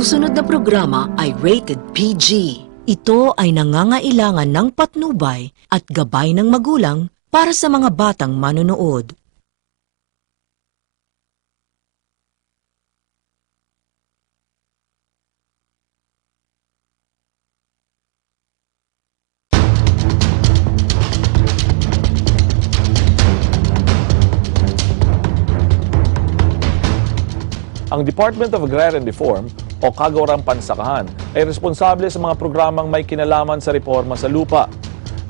susunod na programa ay rated PG. Ito ay nangangailangan ng patnubay at gabay ng magulang para sa mga batang manonood. Ang Department of Agrarian Reform o Kagawang Pansakahan ay responsable sa mga programang may kinalaman sa reforma sa lupa.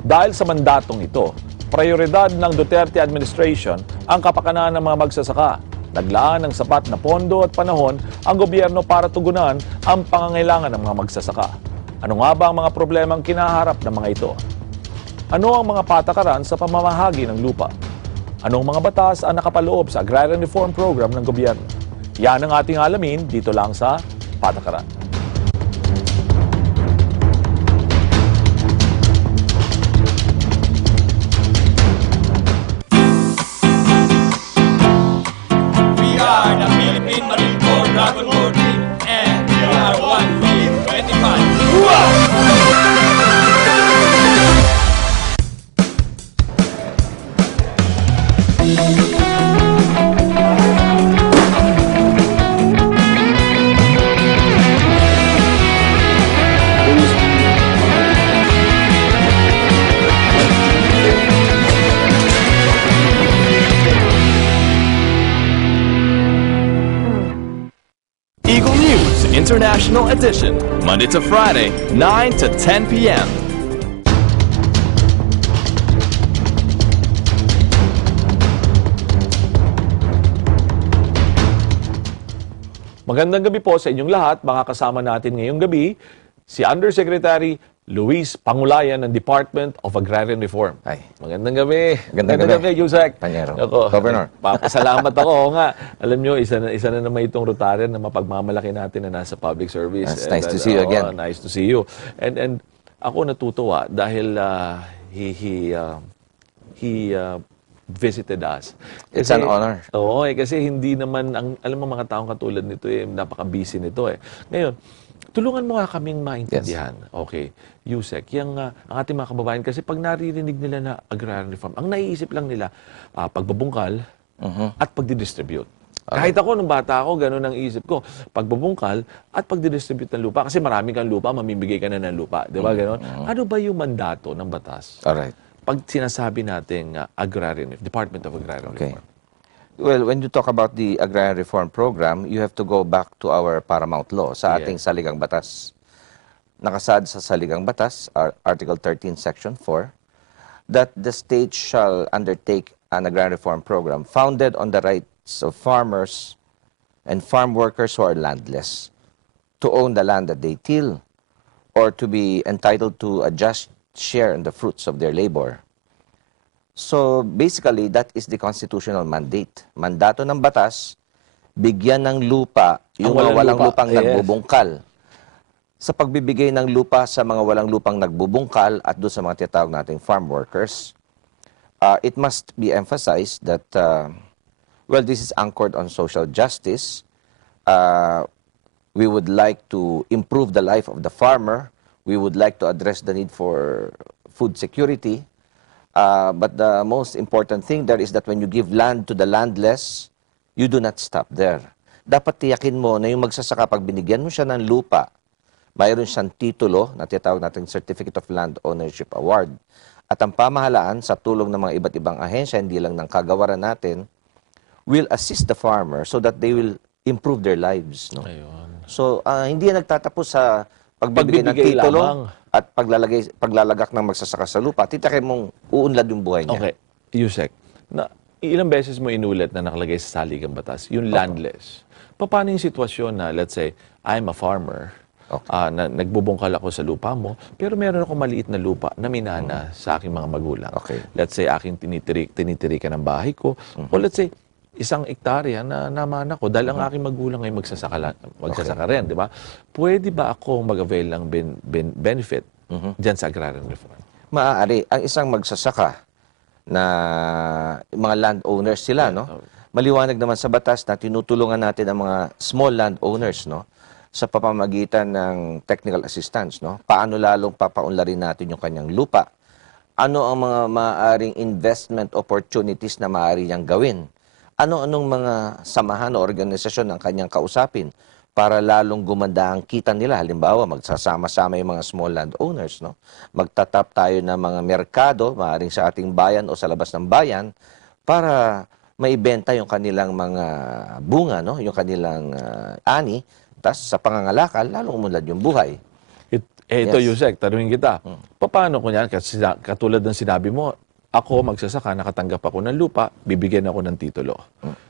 Dahil sa mandatong ito, prioridad ng Duterte administration ang kapakanan ng mga magsasaka. Naglaan ng sapat na pondo at panahon ang gobyerno para tugunan ang pangangailangan ng mga magsasaka. Ano nga ba ang mga problemang kinaharap ng mga ito? Ano ang mga patakaran sa pamamahagi ng lupa? Anong mga batas ang nakapaloob sa Agrarian Reform Program ng gobyerno? Yan ang ating alamin dito lang sa Patakaran. We are the Philippine Marine Corps Dragon Boat Team, and we are 125. Eagle News International Edition, Monday to Friday, 9 to 10 p.m. Magandang gabi po sa inyong lahat. Makakasama natin ngayong gabi si Undersecretary Luis Pangulayan ng Department of Agrarian Reform. Ay. Magandang gabi. Magandang gabi, Yusek. Panyero. Ako, Governor. Papasalamat ako. Oo nga. Alam nyo, isa na naman itong Rotarian na mapagmamalaki natin na nasa public service. It's nice to see you again. Nice to see you. And ako natutuwa dahil he visited us. It's an honor. Oo, kasi hindi naman, alam mo mga taong katulad nito, napaka-busy nito eh. Ngayon, tulungan mo nga kaming maintindihan. Yes. Okay, Yusek, ang ating mga kababayan, kasi pag naririnig nila na agrarian reform, ang naiisip lang nila, pagbabungkal at pagdidistribute. Kahit ako, nung bata ako, ganun ang isip ko. Pagbabungkal at pagdidistribute ng lupa. Kasi marami kang lupa, mamimigay ka na ng lupa. Di ba, ganun? Ano ba yung mandato ng batas? Alright. Pag sinasabi natin agrarian, Department of Agrarian Reform. Well, when you talk about the Agrarian Reform Program, you have to go back to our paramount law sa ating saligang batas. Nakasaad sa saligang batas, Article 13, Section 4, that the state shall undertake an agrarian reform program founded on the rights of farmers and farm workers who are landless to own the land that they till or to be entitled to a just share in the fruits of their labor. So basically, that is the constitutional mandate. Mandato ng batas, bigyan ng lupa yung mga walang lupang nagbubungkal. Sa pagbibigay ng lupa sa mga walang lupang nagbubungkal at doon sa mga tinatawag nating farm workers, it must be emphasized that, well, this is anchored on social justice. We would like to improve the life of the farmer. We would like to address the need for food security. But the most important thing there is that when you give land to the landless, you do not stop there. Dapat tiyakin mo na yung magsasaka, pag binigyan mo siya ng lupa, mayroon siyang titulo na tinatawag natin Certificate of Land Ownership Award. At ang pamahalaan sa tulong ng mga iba't ibang ahensya, hindi lang ng kagawaran natin, will assist the farmer so that they will improve their lives. No? Ayun. So, hindi yan nagtatapos sa pagbibigay ng titulo lamang at paglalagak ng magsasaka sa lupa. Titakin mong uunlad yung buhay niya. Okay. Yusek, ilang beses mo inulit na nakalagay sa saligang batas, yung landless. Paano yung sitwasyon na, let's say, I'm a farmer, nagbubungkal ako sa lupa mo, pero meron ako maliit na lupa na minana sa aking mga magulang. Okay. Let's say, aking tinitirikan ng bahay ko, o let's say, isang ektarya na naman ako dahil ang aking magulang ay magsasaka rin, di ba? Pwede ba ako mag-avail ng benefit dyan sa agrarian reform? Maaari. Ang isang magsasaka na mga landowners sila, no? Maliwanag naman sa batas na tinutulungan natin ang mga small landowners, no? sa pamamagitan ng technical assistance, no? Paano lalong papaunlarin natin yung kanyang lupa? Ano ang mga maaaring investment opportunities na maaari niyang gawin? Ano-anong mga samahan o organisasyon ang kanyang kausapin para lalong gumanda ang kita nila? Halimbawa, magsasama-sama yung mga small landowners, no? Magtatap tayo ng mga merkado, maaaring sa ating bayan o sa labas ng bayan, para maibenta yung kanilang mga bunga, no? Yung kanilang ani, tas sa pangangalakal, lalong umunlad yung buhay. Ito, Yes. Yusek, tanungin kita. Paano ko yan? Kasi katulad ng sinabi mo, ako magsasaka, nakatanggap ako ng lupa, bibigyan ako ng titulo.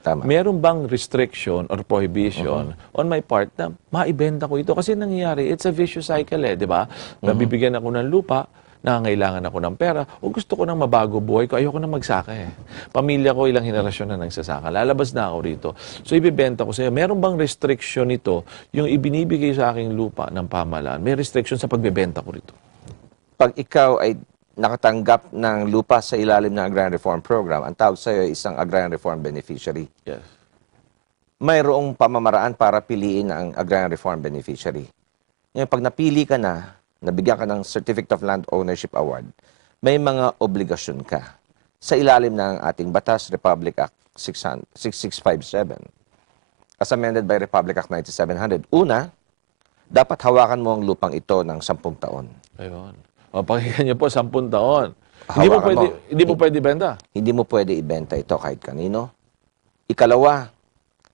Tama. Meron bang restriction or prohibition on my part na maibenta ko ito? Kasi nangyayari, it's a vicious cycle di ba? Nabibigyan ako ng lupa, nangangailangan ako ng pera, o gusto ko nang mabago buhay ko, ayoko nang magsaka Pamilya ko, ilang henerasyon na nagsasaka. Lalabas na ako rito. So, ibibenta ko sa iyo. Meron bang restriction nito, yung ibinibigay sa aking lupa ng pamahalaan? May restriction sa pagbebenta ko rito? Pag ikaw ay nakatanggap ng lupa sa ilalim ng Agrarian Reform Program, ang tawag sa iyo ay isang Agrarian Reform Beneficiary. Yes. Mayroong pamamaraan para piliin ang Agrarian Reform Beneficiary. Ngayon, pag napili ka na, nabigyan ka ng Certificate of Land Ownership Award, may mga obligasyon ka. Sa ilalim ng ating batas, Republic Act 6657, as amended by Republic Act 9700. Una, dapat hawakan mo ang lupang ito ng 10 taon. Ayun. O, pakinggan niyo po, 10 taon. Hindi mo Hawakan pwede, mo. hindi mo pwede benta. Hindi mo pwede ibenta ito kahit kanino. Ikalawa,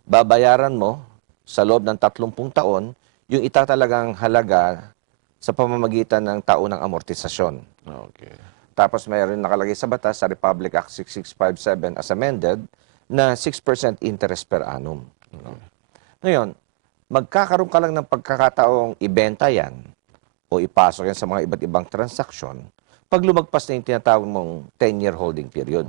babayaran mo sa loob ng 30 taon yung itatalagang halaga sa pamamagitan ng taon ng amortisasyon. Okay. Tapos mayroon nakalagay sa batas sa Republic Act 6657 as amended na 6% interest per annum. Ngayon, magkakaroon ka lang ng pagkakataong ibenta yan o ipasok yan sa mga iba't ibang transaksyon pag lumagpas na yung tinatawag mong 10-year holding period.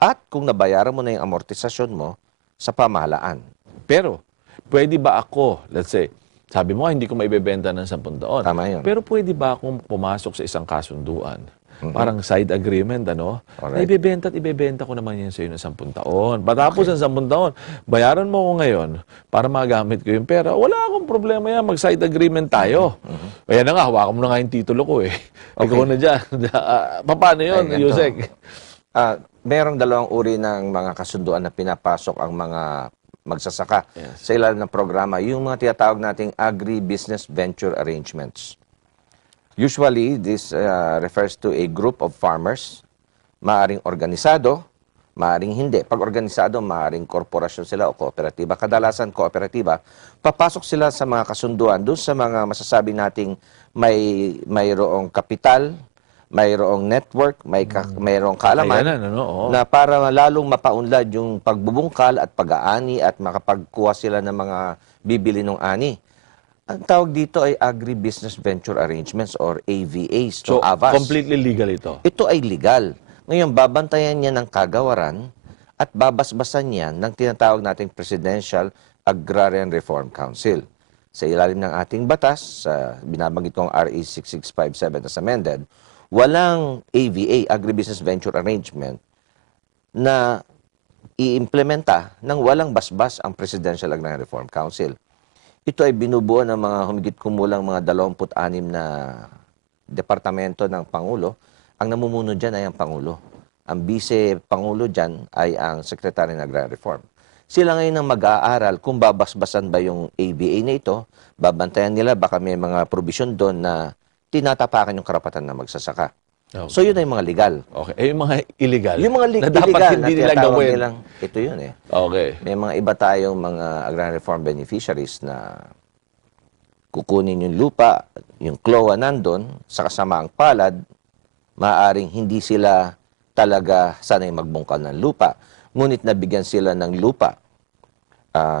At kung nabayaran mo na yung amortisasyon mo sa pamahalaan. Pero, pwede ba ako, let's say, sabi mo, hindi ko maibebenta ng 10 taon. Tama yun. Pero pwede ba akong pumasok sa isang kasunduan? Parang side agreement, ano? Na Alright. ibebenta ko naman yan sa iyo ng 10 taon. Patapos ng 10 taon, bayaran mo ako ngayon para magamit ko yung pera. Wala akong problema yan. Mag-side agreement tayo. Kaya na nga, hawakan mo na nga yung titulo ko Ikaw na dyan. Paano yun, Ay, ganito. Yusek? Merong dalawang uri ng mga kasunduan na pinapasok ang mga magsasaka sa ilalim ng programa, yung mga tinatawag nating agri-business venture arrangements. Usually, this refers to a group of farmers, maaring organisado, maaring hindi. Pag organisado, maaring korporasyon sila o kooperatiba. Kadalasan kooperatiba, papasok sila sa mga kasunduan doon sa mga masasabi nating mayroong kapital, mayroong network, mayroong kaalaman Ayan, oo. na para lalong mapaunlad yung pagbubungkal at pag-aani at makapagkuha sila ng mga bibili ng ani. Ang tawag dito ay Agribusiness Venture Arrangements or AVAs, So, AVAs. completely legal ito. Ito ay legal. Ngayon, babantayan niya ng kagawaran at babasbasan niya ng tinatawag nating Presidential Agrarian Reform Council. Sa ilalim ng ating batas, binabanggit kong RA 6657 as amended, walang AVA, Agribusiness Venture Arrangement, na iimplementa ng walang basbas ang Presidential Agrarian Reform Council. Ito ay binubuo ng mga humigit kumulang mga 26 na departamento ng Pangulo. Ang namumuno dyan ay ang Pangulo. Ang Vice-Pangulo dyan ay ang Secretary ng Agrarian Reform. Sila ngayon ang mag-aaral kung babasbasan ba yung AVA na ito, babantayan nila baka may mga provision doon na tinatapakan yung karapatan na magsasaka. Okay. So, yun ay mga legal. Okay. Yung mga illegal. Yung mga na dapat illegal hindi na nila tinatawag gawin. nilang, ito yun Okay. May mga iba tayong mga agrarian reform beneficiaries na kukunin yung lupa, yung CLOA nandun, sa kasamaang palad, maaaring hindi sila talaga sanay magbungkal ng lupa. Ngunit nabigyan sila ng lupa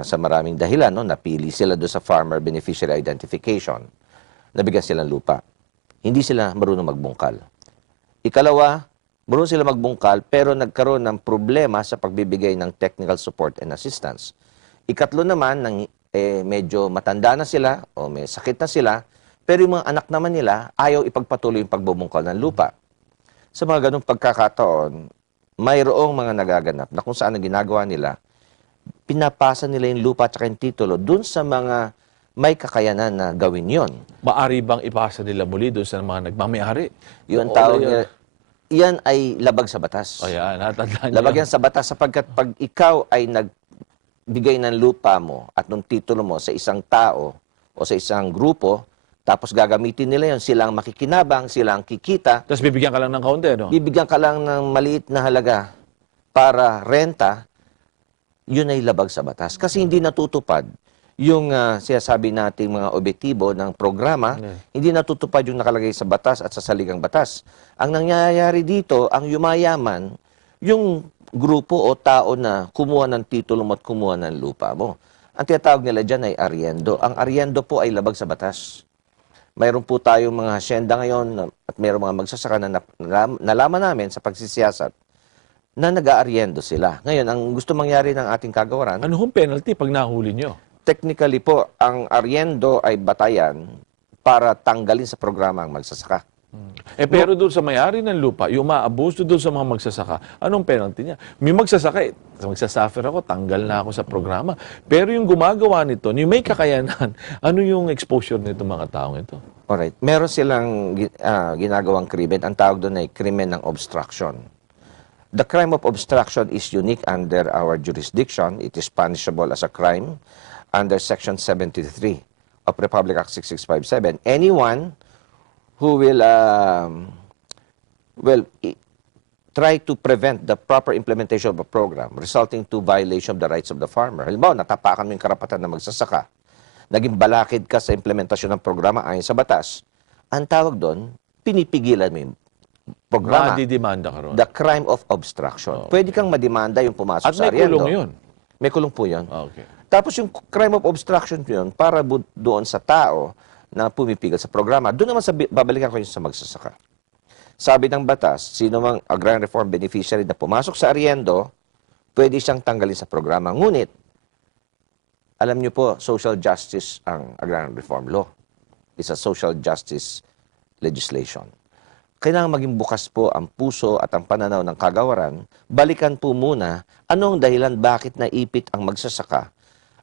sa maraming dahilan. No? Napili sila doon sa Farmer Beneficiary Identification. Nabigyan sila ng lupa. Hindi sila marunong magbungkal. Ikalawa, marunong sila magbungkal pero nagkaroon ng problema sa pagbibigay ng technical support and assistance. Ikatlo naman, medyo matanda na sila o may sakit na sila, pero yung mga anak naman nila ayaw ipagpatuloy yung pagbubungkal ng lupa. Sa mga ganung pagkakataon, mayroong mga nagaganap na kung saan ang ginagawa nila, pinapasa nila yung lupa at yung titulo dun sa mga may kakayanan na gawin yon. Maari bang ipasa nila muli doon sa mga nagmamayari? Yun Oo, tawag yun. nila, yan ay labag sa batas. O yan, natandaan niyo. Labag yan sa batas sapagkat pag ikaw ay nagbigay ng lupa mo at ng titulo mo sa isang tao o sa isang grupo, tapos gagamitin nila yon, silang makikinabang, silang kikita, Tapos bibigyan ka lang ng kaunti, no? bibigyan ka lang ng maliit na halaga para renta, yun ay labag sa batas. Kasi hindi natutupad yung sinasabi nating mga objektibo ng programa, hindi natutupad yung nakalagay sa batas at sa saligang batas. Ang nangyayari dito, ang yumayaman, yung grupo o tao na kumuha ng titulo mo at kumuha ng lupa mo. Ang tinatawag nila dyan ay ariendo. Ang ariendo po ay labag sa batas. Mayroon po tayong mga hasyenda ngayon at mayroong mga magsasaka na nalaman namin sa pagsisiyasat na nag-aariendo sila. Ngayon, ang gusto mangyari ng ating kagawaran, Ano hong penalty pag nahuli nyo? technically po, ang ariendo ay batayan para tanggalin sa programa ang magsasaka. Pero doon sa may-ari ng lupa, yung maabuso doon sa mga magsasaka, anong penalty niya? May magsasaka, magsasuffer ako, tanggal na ako sa programa. Pero yung gumagawa nito, yung may kakayanan, ano yung exposure nito mga taong ito? Alright. Meron silang ginagawang krimen. Ang tawag doon ay krimen ng obstruction. The crime of obstruction is unique under our jurisdiction. It is punishable as a crime under Section 73 of Republic Act 6657. Anyone who will try to prevent the proper implementation of a program resulting to violation of the rights of the farmer. Halimbawa, natapakan mo yung karapatan na magsasaka. Naging balakid ka sa implementasyon ng programa ayon sa batas. Ang tawag doon, pinipigilan mo yung programa. Madidemanda ka ron. The crime of obstruction. Pwede kang mademanda yung pumasok At sa may ariendo. kulong yun. May kulong po yun. Okay. Tapos yung crime of obstruction yun, para doon sa tao na pumipigil sa programa. Doon naman babalikan ko yun sa magsasaka. Sabi ng batas, sino mang agrarian reform beneficiary na pumasok sa ariendo, pwede siyang tanggalin sa programa. Ngunit, alam niyo po, social justice ang agrarian reform law. It's a social justice legislation. Kailangan maging bukas po ang puso at ang pananaw ng kagawaran. Balikan po muna anong dahilan bakit naipit ang magsasaka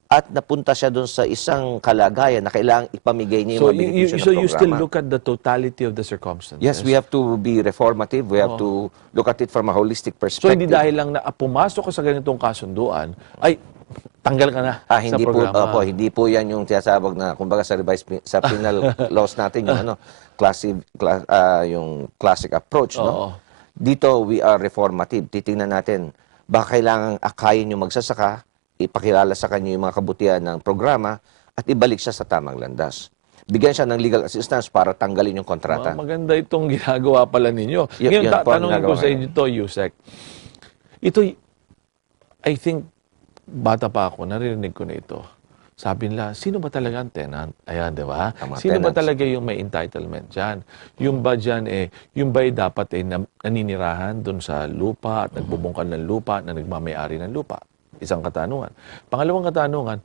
at napunta siya doon sa isang kalagayan na kailangang ipamigay niya yung mga benepisyo ng So programa. you still look at the totality of the circumstances? Yes, we have to be reformative. We have to look at it from a holistic So perspective. hindi dahil lang na pumasok ka sa ganitong kasunduan, ay tanggal ka na Hindi sa po, programa. hindi po yan yung tinasabog na, kumbaga sa revised, sa penal laws natin, yung yung classic approach, Oo. no? Dito, we are reformative. Titingnan natin, baka kailangang akayin yung magsasaka, ipakilala sa kanya yung mga kabutihan ng programa, at ibalik siya sa tamang landas. Bigyan siya ng legal assistance para tanggalin yung kontrata. Maganda itong ginagawa pala ninyo. Ngayon, Yun po ang tanongin ko ginagawa sa inyo to, Yusek. Ito, I think, bata pa ako, naririnig ko na ito. Sabi nila, sino ba talaga ang tenant? Ayan, di ba? Ang mga Sino ba tenants. talaga yung may entitlement dyan? Yung ba dyan, yung ba dapat naninirahan doon sa lupa at nagbubungkal ng lupa na nagmamayari ng lupa? Isang katanungan. Pangalawang katanungan,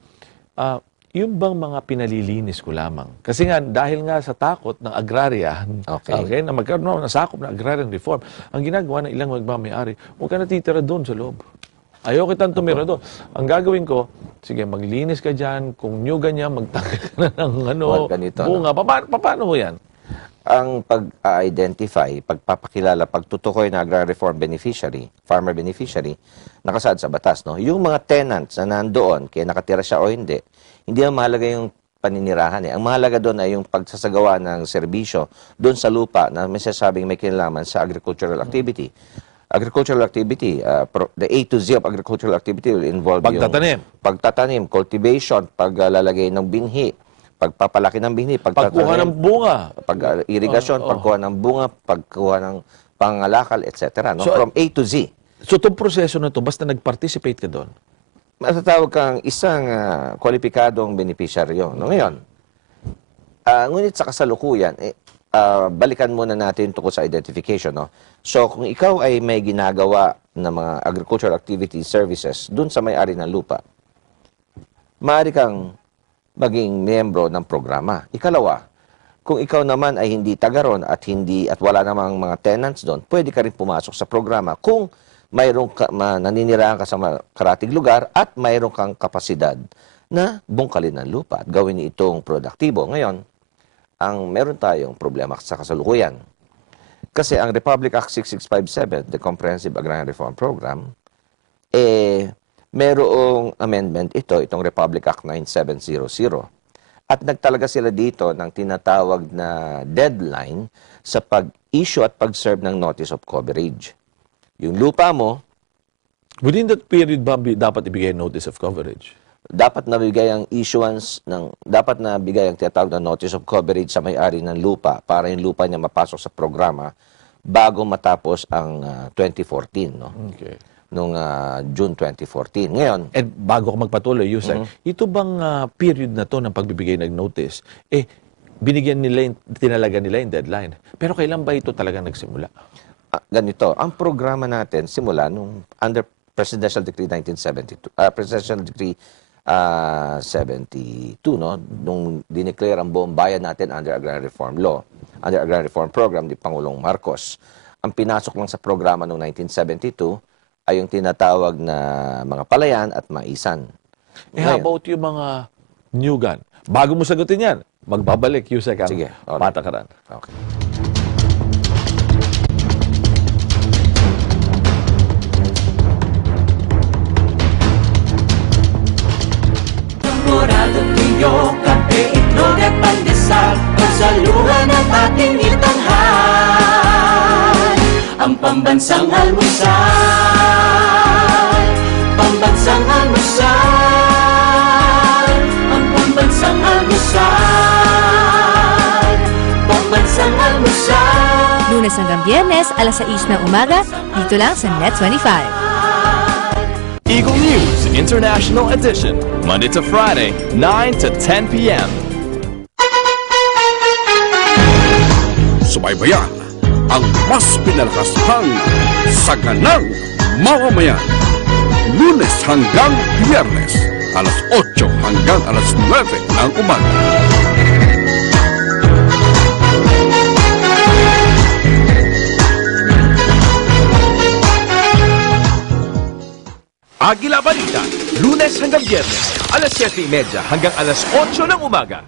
yung bang mga pinalilinis ko lamang? Kasi nga, dahil nga sa takot ng agrarya, Okay. na magkaroon ng sakop ng agrarian reform, ang ginagawa ng ilang magmamayari, huwag ka natitira doon sa loob. Ayaw kitang tumira doon. Ang gagawin ko, sige, maglinis ka dyan, kung nyo ganyan, magtanggal ka na ng Huwag ganito, bunga. Paano mo yan? Ang pag-identify, pagpapakilala, pagtutukoy na agrarian reform beneficiary, farmer beneficiary, nakasaad sa batas. No? Yung mga tenants na nandoon, kaya nakatira siya o hindi ang mahalaga yung paninirahan. Ang mahalaga doon ay yung pagsasagawa ng serbisyo doon sa lupa na may sasabing may kinalaman sa agricultural activity. Agricultural activity, the A to Z of agricultural activity will involve Pagtatanim. yung pagtatanim, cultivation, paglalagay ng binhi, pagpapalaki ng binhi, Pagkuha ng bunga. pag-irigasyon, pagkuha ng bunga, pagkuha ng pangalakal, etc. No? So, From A to Z. So, itong proseso na to, basta nag-participate ka doon, Matatawag kang isang kwalipikadong benepisyaryo. No? Ngayon, ngunit sa kasalukuyan, balikan muna natin tungkol sa identification. No? So, kung ikaw ay may ginagawa ng mga agricultural activity services dun sa may-ari ng lupa, maaari kang maging miyembro ng programa. Ikalawa, kung ikaw naman ay hindi tagaron at wala namang mga tenants doon, pwede ka rin pumasok sa programa kung mayroong naninirahan ka sa karatig lugar at mayroong kang kapasidad na bungkalin ng lupa at gawin itong produktibo. Ngayon, meron tayong problema sa kasalukuyan. Kasi ang Republic Act 6657, the Comprehensive Agrarian Reform Program, merong amendment itong Republic Act 9700. At nagtalaga sila dito ng tinatawag na deadline sa pag-issue at pag-serve ng notice of coverage. Yung lupa mo, Within that period ba dapat ibigay notice of coverage? dapat nabigay ang dapat nabigay ang tinatawag na notice of coverage sa may-ari ng lupa para yung lupa niya mapasok sa programa bago matapos ang 2014, no? Okay. Nung June 2014. Ngayon, And bago ko magpatuloy, Yusek, ito bang period na to ng pagbibigay ng notice, binigyan nila, tinalaga nila yung deadline. Pero kailan ba ito talaga nagsimula? ganito, ang programa natin simula nung under Presidential Decree 1972, Presidential Decree 72, no? Nung dineclare ang buong bayan natin under Agrarian Reform Law, under Agrarian Reform Program ni Pangulong Marcos. Ang pinasok lang sa programa noong 1972 ay yung tinatawag na mga palayan at maisan. How about yung mga new gun? Bago mo sagutin yan, magbabalik, Yusek, ang Sige, alright. patakaran. Okay. Morado, tuyo, kape, itlog at pandesal, pasaluhan at ating itanghal. Ang pambansang almusal, pambansang almusal, ang pambansang almusal, pambansang almusal. Lunes hanggang Biyernes, alas 6 ng umaga, dito lang sa Net 25. Eagle News International Edition, Monday to Friday, 9 to 10 p.m. Subaybayan ang mas pinalakas pang saganang mamamayan. Lunes hanggang Biyernes, alas 8 hanggang alas 9 ng umaga. Agila Balita, Lunes hanggang Biyernes, alas 7:30 hanggang alas 8 ng umaga.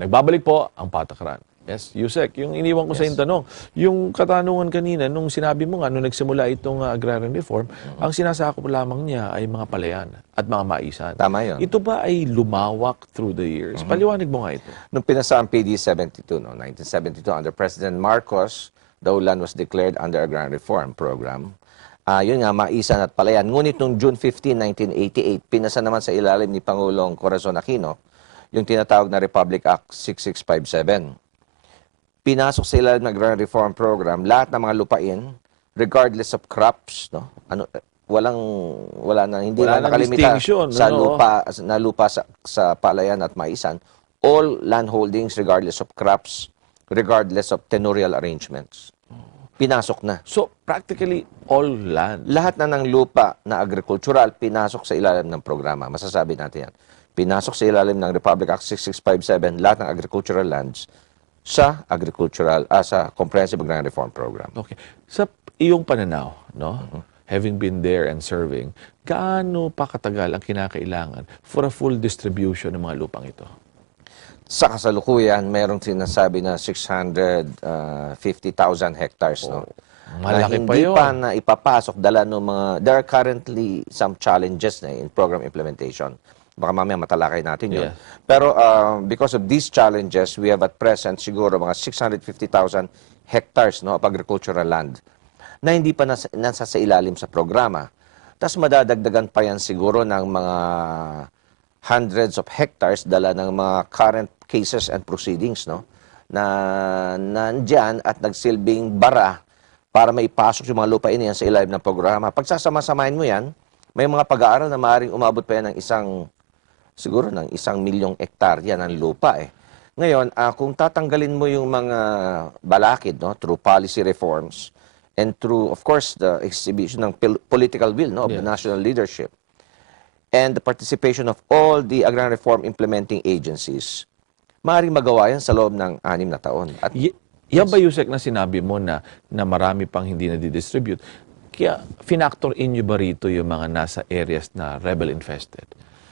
Nagbabalik po ang patakaran. Yes, Yusek, yung iniwan ko sa yung tanong, yung katanungan kanina, nung sinabi mo nga, nung nagsimula itong agrarian reform, ang sinasakop lamang niya ay mga palayan at mga maisan. Tama yun. Ito ba ay lumawak through the years? Paliwanag mo nga ito. Nung pinasa ang PD 72, no, 1972, under President Marcos, the land was declared under Agrarian Reform Program. Yun nga, maisan at palayan. Ngunit noong June 15, 1988, pinasa naman sa ilalim ni Pangulong Corazon Aquino, yung tinatawag na Republic Act 6657. Pinasok sa ilalim ng Agrarian Reform Program lahat ng mga lupain, regardless of crops, no? Hindi Wala na nang nakalimita distinction, sa no? lupa sa palayan at maisan. All land holdings, regardless of crops, regardless of tenurial arrangements. Pinasok na. So, practically all land. Lahat na ng lupa na agricultural, pinasok sa ilalim ng programa. Masasabi natin yan. Pinasok sa ilalim ng Republic Act 6657, lahat ng agricultural lands sa Comprehensive Agrarian Reform Program. Okay. Sa iyong pananaw, no? Having been there and serving, gaano pa katagal ang kinakailangan for a full distribution ng mga lupang ito? Sa kasalukuyan, merong sinasabi na 650,000 hectares, no? Malaki na pa hindi yun. pa na ipapasok dala ng mga, there are currently some challenges na in program implementation. Baka mamaya matalakay natin yun. Yeah. Pero because of these challenges, we have at present siguro mga 650,000 hectares, no, of agricultural land na hindi pa nasa sa ilalim sa programa. Tapos madadagdagan pa yan siguro ng mga hundreds of hectares dala ng mga current cases and proceedings, no, na nandyan at nagsilbing bara para maipasok yung mga lupain yan sa ilalim ng programa. Pag sasama-samahin mo yan, may mga pag-aaral na maaaring umabot pa yan ng siguro ng 1 milyong hektarya ng lupa eh. Ngayon, kung tatanggalin mo yung mga balakid, no, through policy reforms and through, of course, the exhibition ng political will, no, of the national leadership and the participation of all the agrarian reform implementing agencies, maaaring magawa yan sa loob ng 6 na taon. At Yan ba, Yusek, na sinabi mo na marami pang hindi na-distribute? Kaya, finactor in nyo ba rito yung mga nasa areas na rebel-infested?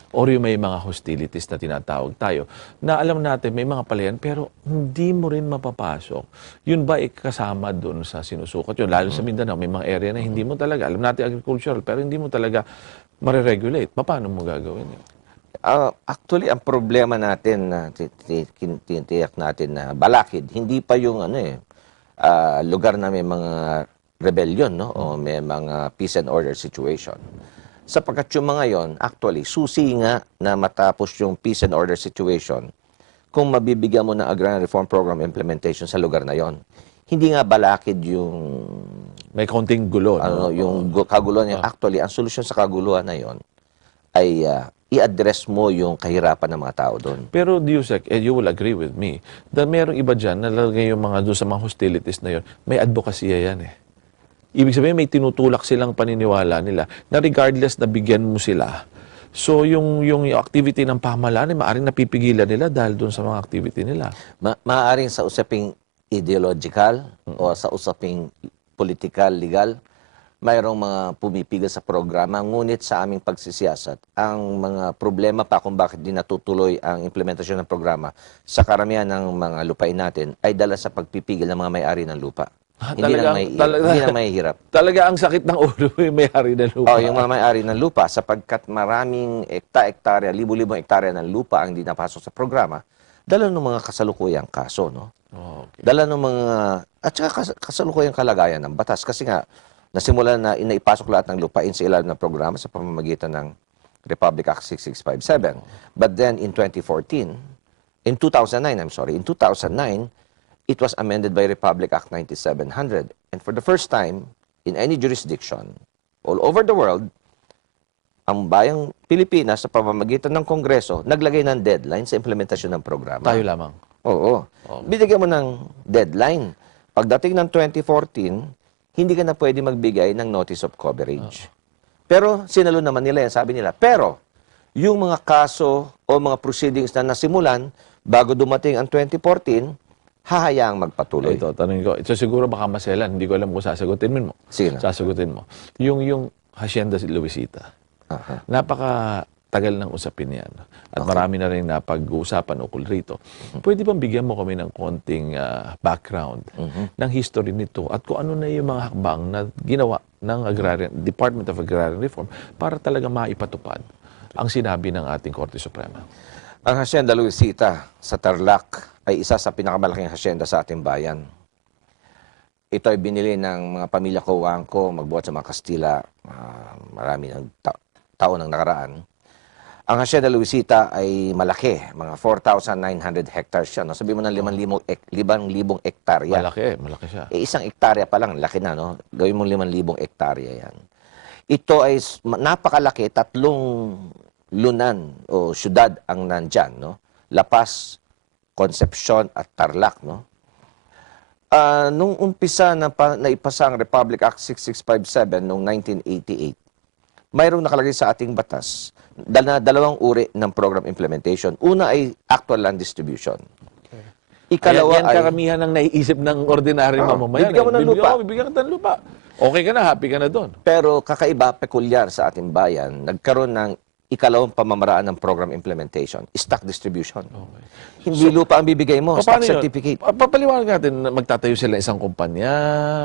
Or yung may mga hostilities na tinatawag tayo, na alam natin may mga palayan, pero hindi mo rin mapapasok. Yun ba kasama doon sa sinusukot yun? Lalo sa Mindanao, may mga area na hindi mo talaga, alam natin agricultural, pero hindi mo talaga mariregulate. Paano mo gagawin yun? Actually, ang problema natin na tinitiyak natin na balakid, hindi pa yung lugar na may mga rebellion, no? O may mga peace and order situation. Sapagkat yung mga yon, actually, susi nga na matapos yung peace and order situation kung mabibigyan mo ng Agrarian Reform Program implementation sa lugar na yon. Hindi nga balakid yung... May konting gulo, no? Yung kaguluhan. Actually, ang solusyon sa kaguluhan na yon ay i-address mo yung kahirapan ng mga tao doon. Pero, Yusek, you will agree with me, dahil merong iba dyan, nalagay yung mga doon sa mga hostilities na yon, may advokasya yan eh. Ibig sabihin, may tinutulak silang paniniwala nila na regardless na bigyan mo sila. So, yung activity ng pamahalaan, maaaring napipigilan nila dahil doon sa mga activity nila. Maaaring sa usaping ideological o sa usaping political, legal, mayroong mga pumipigil sa programa. Ngunit sa aming pagsisiyasat, ang mga problema pa kung bakit di natutuloy ang implementasyon ng programa sa karamihan ng mga lupain natin ay dala sa pagpipigil ng mga may-ari ng lupa. Hindi na mahihirap. Talaga ang sakit ng ulo yung may-ari ng lupa. Yung mga may-ari ng lupa, sapagkat maraming hektarya, libu-libong hektarya ng lupa ang hindi napasok sa programa, dala ng mga kasalukuyang kaso, no? Dala ng mga, at saka kasalukuyang kalagayan ng batas. Kasi nga, nasimulan na inaipasok lahat ng lupain sa ilalim ng programa sa pamamagitan ng Republic Act 6657. But then, in 2009, it was amended by Republic Act 9700. And for the first time, in any jurisdiction, all over the world, ang bayang Pilipinas sa pamamagitan ng Kongreso, naglagay ng deadline sa implementasyon ng programa. Tayo lamang. Oo. Binigyan mo ng deadline. Pagdating ng 2014, hindi ka na pwede magbigay ng notice of coverage. Pero sinalo naman nila yan, sabi nila. Pero, yung mga kaso o mga proceedings na nasimulan bago dumating ang 2014, hahayaang magpatuloy. Ito, tanongin ko. Ito siguro baka maselan. Hindi ko alam kung sasagutin mo. Sino? Sasagutin mo. Yung Hacienda Luisita. Napaka-tagal ng usapin yan. At marami na rin napag-uusapan ukol rito. Pwede bang bigyan mo kami ng konting background ng history nito at kung ano na yung mga hakbang na ginawa ng Department of Agrarian Reform para talaga maipatupad ang sinabi ng ating Korte Suprema? Ang Hacienda Luisita sa Tarlac ay isa sa pinakamalaking hacienda sa ating bayan. Ito ay binili ng mga pamilya Cojuangco, magbuhat sa mga Kastila, marami ng taon ng nakaraan. Ang Hacienda Luisita ay malaki, mga 4,900 hectares siya. No? Sabi mo ng 5,000 hektarya. Malaki siya. Isang hektarya pa lang, laki na, no? Gawin mo 5,000 hektarya yan. Ito ay napakalaki, 3 lunan o syudad ang nandyan, no? La Paz, Concepcion at Tarlac, no? Nung umpisa na naipasa ang Republic Act 6657 noong 1988, mayroong nakalagay sa ating batas na 2 uri ng program implementation. Una ay actual land distribution. Ikalawa yan karamihan ang naiisip ng ordinary mamamayan. Bibigyan mo ng lupa. Bibigyan ka ng lupa. Okay ka na, happy ka na doon. Pero kakaiba, pekulyar sa ating bayan, nagkaroon ng ikalawang pamamaraan ng program implementation, stock distribution. Hindi lupa ang bibigay mo, stock certificate. Papaliwanag natin, magtatayo sila isang kumpanya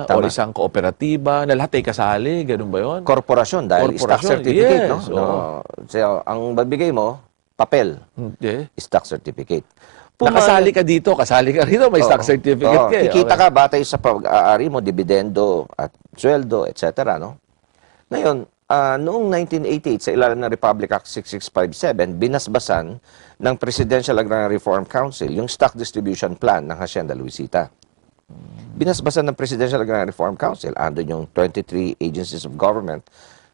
o isang kooperatiba na lahat ay kasali, ganun ba yun? Korporasyon, dahil stock certificate, yes, no? So, ang babigay mo, papel, stock certificate. Nakasali ka dito, kasali ka rito, may stock certificate ka. Kikita ka batay sa pag-aari mo, dividendo at sweldo, etc. No? Ngayon, noong 1988, sa ilalim ng Republic Act 6657, binasbasan ng Presidential Agrarian Reform Council yung stock distribution plan ng Hacienda Luisita. Binasbasan ng Presidential Agrarian Reform Council, andun yung 23 agencies of government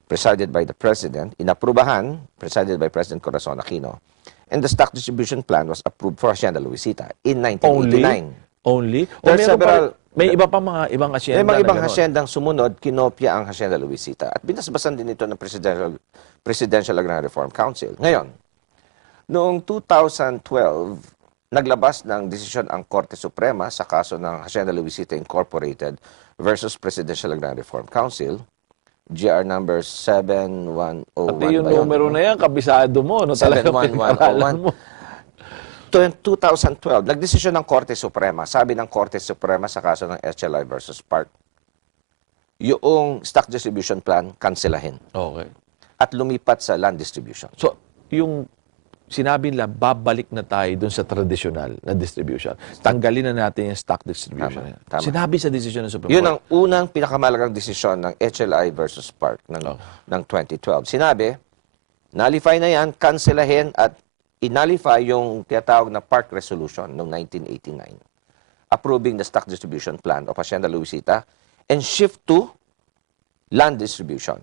presided by the President, inaprubahan, presided by President Corazon Aquino, and the stock distribution plan was approved for Hacienda Luisita in 1989. Only? There are several... May iba pa mga ibang hacienda. May mga ibang haciendang sumunod, kinopya ang Hacienda Luisita. At binasbasan din ito ng Presidential Agrarian Reform Council. Ngayon, noong 2012, naglabas ng desisyon ang Korte Suprema sa kaso ng Hacienda Luisita Incorporated versus Presidential Agrarian Reform Council, GR number 7101. Pati yung ba yun? numero na yan, kabisado mo. No? Talagang 71101. pinag-aralan mo. 2012, nagdesisyon ng Korte Suprema. Sabi ng Korte Suprema sa kaso ng HLI versus Park, yung stock distribution plan, kanselahin. Okay. At lumipat sa land distribution. So, yung sinabi nila, babalik na tayo dun sa traditional na distribution. Tanggalin na natin yung stock distribution. Tama. Sinabi sa desisyon ng Supreme Yun Court. ang unang pinakamalagang desisyon ng HLI versus Park ng 2012. Sinabi, nalify na yan, kanselahin at inalify yung tinatawag na Park Resolution noong 1989, approving the stock distribution plan of Hacienda Luisita and shift to land distribution.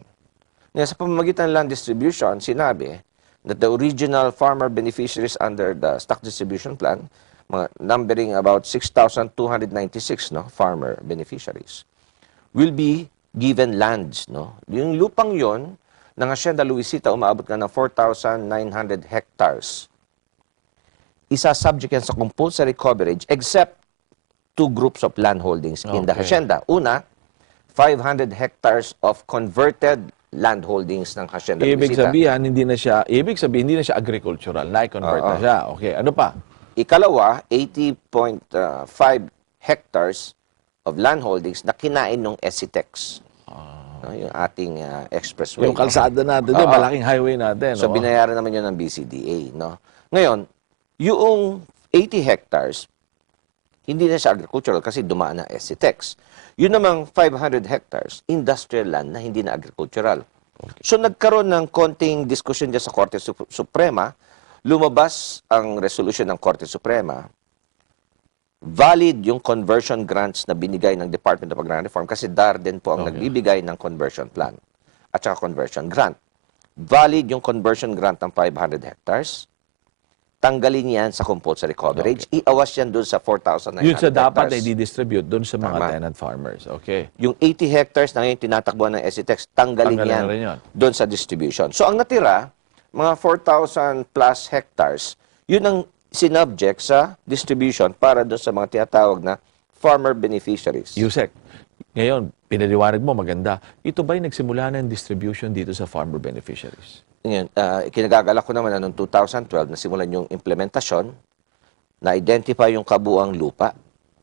Ngayon, sa pamamagitan ng land distribution, sinabi that the original farmer beneficiaries under the stock distribution plan, mga numbering about 6,296 farmer beneficiaries, will be given lands. Yung lupang yon ng Hacienda Luisita, umaabot na ng 4,900 hectares. Isa-subject yan sa compulsory coverage except two groups of land holdings in the Hacienda. Una, 500 hectares of converted land holdings ng Hacienda Luisita. Ibig sabihin, hindi na siya agricultural. Na-convert na siya. Okay, ano pa? Ikalawa, 80.5 hectares of land holdings na kinain ng SCTEX. Yung ating expressway. Yung kalsada natin, malaking highway natin. So, binayaran naman yun ng BCDA. Ngayon, yung 80 hectares, hindi na siya agricultural kasi dumaan na SCTEX. Yun namang 500 hectares, industrial land na hindi na agricultural. So, nagkaroon ng konting diskusyon dyan sa Korte Suprema, lumabas ang resolution ng Korte Suprema, valid yung conversion grants na binigay ng Department of Agrarian Reform kasi DAR din po ang nagbibigay ng conversion plan at saka conversion grant. Valid yung conversion grant ng 500 hectares, tanggalin yan sa compulsory coverage, iawas yan doon sa 4,900 Yun sa dapat hectares. ay di-distribute doon sa mga Tama. tenant farmers. Okay. Yung 80 hectares na ngayon tinatakbuhan ng SCTEX, tanggalin Tanggalin yan na rin yun. doon sa distribution. So, ang natira, mga 4,000 plus hectares, yun ang sinubject sa distribution para doon sa mga tinatawag na farmer beneficiaries. Yusek, ngayon, pinaliwanag mo maganda. Ito ba'y nagsimula ng distribution dito sa farmer beneficiaries? Ngayon, kinagagalak ko naman na noong 2012, nasimulan yung implementasyon, na-identify yung kabuang lupa,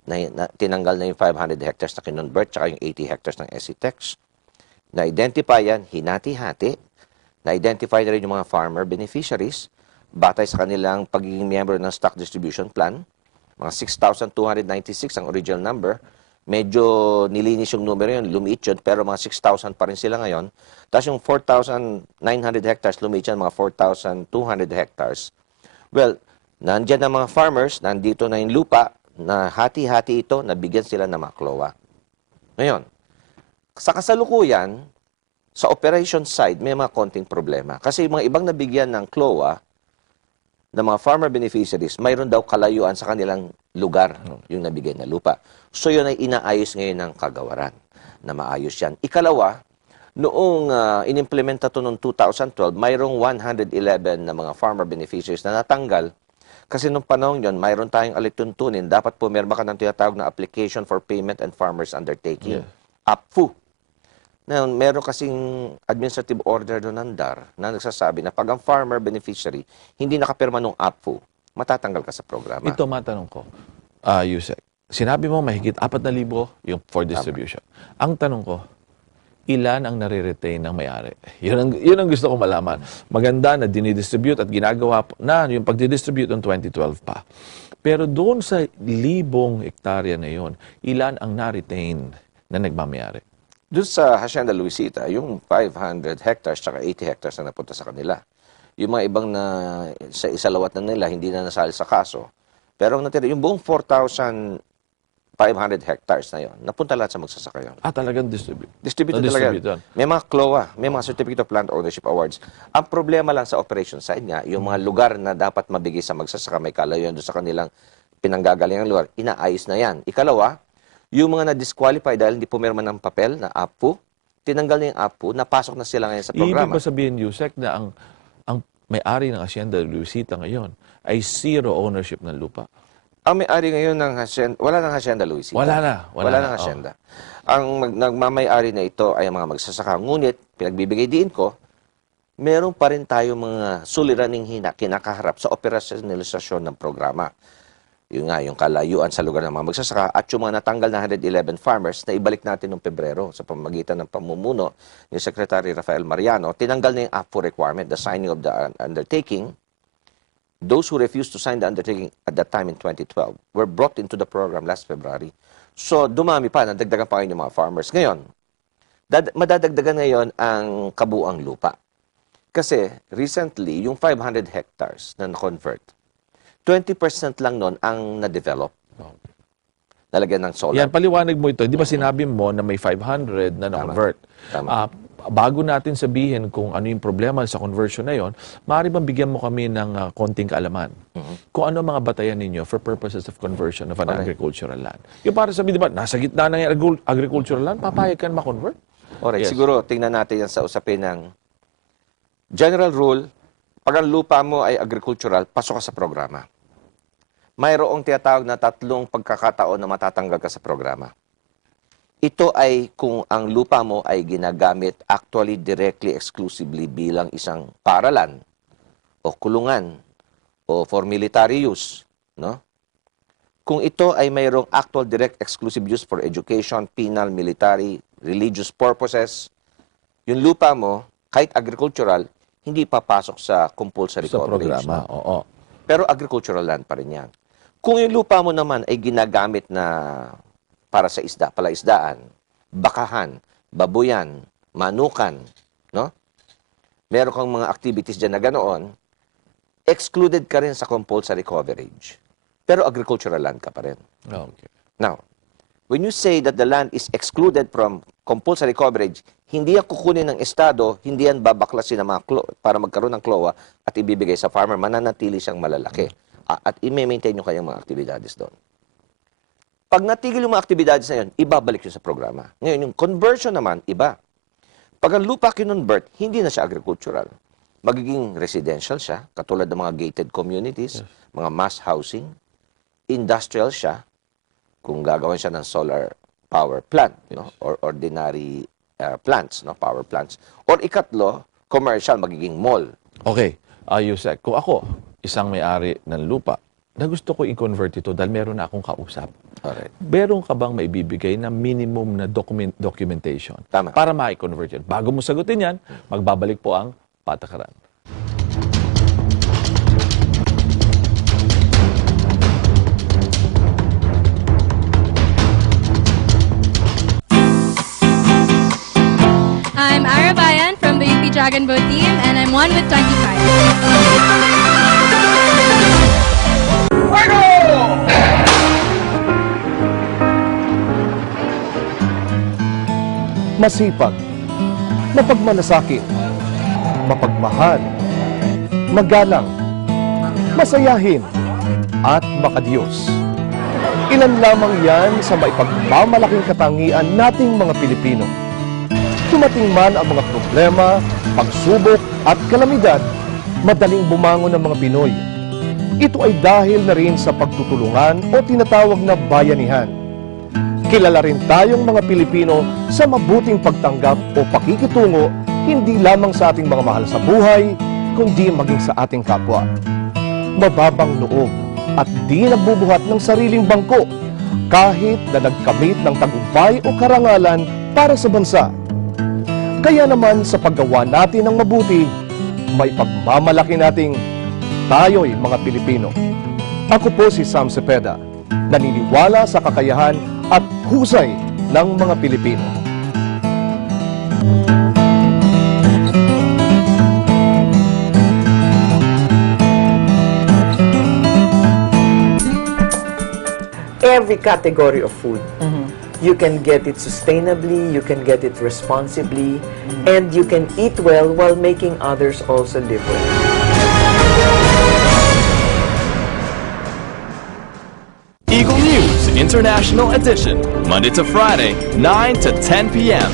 na tinanggal na yung 500 hectares na kinonvert, tsaka yung 80 hectares ng SCTEX. Na-identify yan, hinati-hati. Na-identify na rin yung mga farmer beneficiaries, batay sa kanilang pagiging miyembro ng stock distribution plan. Mga 6,296 ang original number. Medyo nilinis yung numero yun, lumiit yun, pero mga 6,000 pa rin sila ngayon. Tapos yung 4,900 hectares, lumiit yan, mga 4,200 hectares. Well, nandyan na mga farmers, nandito na yung lupa, na hati-hati ito, nabigyan sila ng mga klowa. Ngayon, sa kasalukuyan, sa operation side, may mga konting problema. Kasi yung mga ibang nabigyan ng klowa, ng mga farmer beneficiaries, mayroon daw kalayuan sa kanilang lugar yung nabigay na lupa. So yun ay inaayos ngayon ng kagawaran na maayos yan. Ikalawa, noong inimplementa to noong 2012, mayroong 111 na mga farmer beneficiaries na natanggal kasi nung panahon yun, mayroon tayong alituntunin, dapat pumirma ka ng tinatawag na Application for Payment and Farmers Undertaking, APFU. Na meron kasing administrative order doon ng DAR na nagsasabi na pag ang farmer beneficiary hindi nakapirma ng APFU, matatanggal ka sa programa. Ito matanong ko, Yusek. Sinabi mo mahigit 4,000 yung for distribution. Ang tanong ko, ilan ang nare-retain ng may-ari? Yun ang gusto ko malaman. Maganda na dinidistribute at ginagawa na yung pagdidistribute ng 2012 pa. Pero doon sa 1,000 hektarya na yun, ilan ang na-retain na nagmamayari? Doon sa Hacienda Luisita, yung 500 hectares at 80 hectares na napunta sa kanila. Yung mga ibang na sa isalawat na nila, hindi na nasali sa kaso. Pero ang natira, yung buong 4,500 hectares na yon, napunta lahat sa magsasaka yun. Talagang distribute. Distributed talaga. May mga CLOA, may mga Certificate of Land Ownership Awards. Ang problema lang sa operation side nga, yung mga lugar na dapat mabigay sa magsasaka, may kalayuan doon sa kanilang pinanggagalingang lugar, inaayos na yan. Ikalawa, yung mga na-disqualify dahil hindi pumirma ng papel na APFU, tinanggal na yung APFU, napasok na sila ngayon sa programa. Ibig ba sabihin, Yusek, na ang may-ari ng Hacienda Luisita ngayon ay zero ownership ng lupa. Ang may-ari ngayon ng hacienda, wala nang hacienda, Luisito. Wala na. Wala nang hacienda. Ang nagmamay-ari na ito ay ang mga magsasaka. Ngunit, pinagbibigay diin ko, meron pa rin tayo mga suliraning kinakaharap sa operasyonalisasyon ng programa. Yung nga, yung kalayuan sa lugar ng mga magsasaka at yung mga natanggal na 111 farmers na ibalik natin noong Pebrero sa pamamagitan ng pamumuno ni Secretary Rafael Mariano, tinanggal na yung AFO requirement, the signing of the undertaking. Those who refused to sign the undertaking at that time in 2012 were brought into the program last February. So, dumami pa, nadagdagan pa kayo ng mga farmers. Ngayon, madadagdagan ngayon ang kabuang lupa. Kasi, recently, yung 500 hectares na na-convert, 20% lang nun ang na-develop. Nalagyan ng solar. Yan, paliwanag mo ito. Di ba sinabi mo na may 500 na na-convert? Tama. Bago natin sabihin kung ano yung problema sa conversion na yon, maaari bang bigyan mo kami ng konting kaalaman? Kung ano mga batayan ninyo for purposes of conversion of an agricultural land? Yung para sabihin, di ba, nasa gitna na yung agricultural land, papayag ka na ma-convert? Alright, siguro tingnan natin yan sa usapin ng general rule. Pag ang lupa mo ay agricultural, pasok ka sa programa. Mayroong tinatawag na 3 pagkakataon na matatanggal ka sa programa. Ito ay kung ang lupa mo ay ginagamit actually, directly, exclusively bilang isang paaralan o kulungan o for military use. No? Kung ito ay mayroong actual, direct, exclusive use for education, penal, military, religious purposes, yung lupa mo, kahit agricultural, hindi papasok sa compulsory coverage. Programa, oo. Pero agricultural land pa rin yan. Kung yung lupa mo naman ay ginagamit na para sa isda, palaisdaan, bakahan, babuyan, manukan, no? Meron kang mga activities dyan na ganoon, excluded ka rin sa compulsory coverage. Pero agricultural land ka pa rin. Okay. Now, when you say that the land is excluded from compulsory coverage, hindi yan kukunin ng Estado, hindi yan babaklasin ng mga para magkaroon ng CLOA at ibibigay sa farmer, mananatili siyang malalaki. At i-maintain yung kanyang mga aktibidades doon. Pag natigil yung mga aktibidades na yun, ibabalik yun sa programa. Ngayon, yung conversion naman, iba. Pag ang lupa kinonvert, hindi na siya agricultural. Magiging residential siya, katulad ng mga gated communities, mga mass housing, industrial siya, kung gagawin siya ng solar power plant, no? Or ordinary plants, no? Power plants. Or ikatlo, commercial, magiging mall. Okay, Yusek, kung ako, isang may-ari ng lupa, na gusto ko i-convert ito dahil meron na akong kausap. Alright. Meron ka bang maibibigay na minimum na documentation Tama. para ma-convert yan? Bago mo sagutin yan, magbabalik po ang patakaran. I'm Ara Bayan from the UP Dragon Boat team, and I'm 1 with 25. Masipag, mapagmalasakit, mapagmahal, magalang, masayahin, at makadiyos. Ilan lamang yan sa maipagmamalaking katangian nating mga Pilipino. Dumating man ang mga problema, pagsubok at kalamidad, madaling bumangon ng mga Pinoy. Ito ay dahil na rin sa pagtutulungan o tinatawag na bayanihan. Kilala rin tayong mga Pilipino sa mabuting pagtanggap o pakikitungo hindi lamang sa ating mga mahal sa buhay, kundi maging sa ating kapwa. Mababang loob at di nagbubuhat ng sariling bangko kahit na nagkamit ng tagumpay o karangalan para sa bansa. Kaya naman sa paggawa natin ng mabuti, may pagmamalaki nating tayo'y mga Pilipino. Ako po si Sam Cepeda, naniniwala sa kakayahan at husay ng mga Pilipino. Every category of food, you can get it sustainably, you can get it responsibly, and you can eat well while making others also live well. Eagle News International Edition, Monday to Friday, 9 to 10 p.m.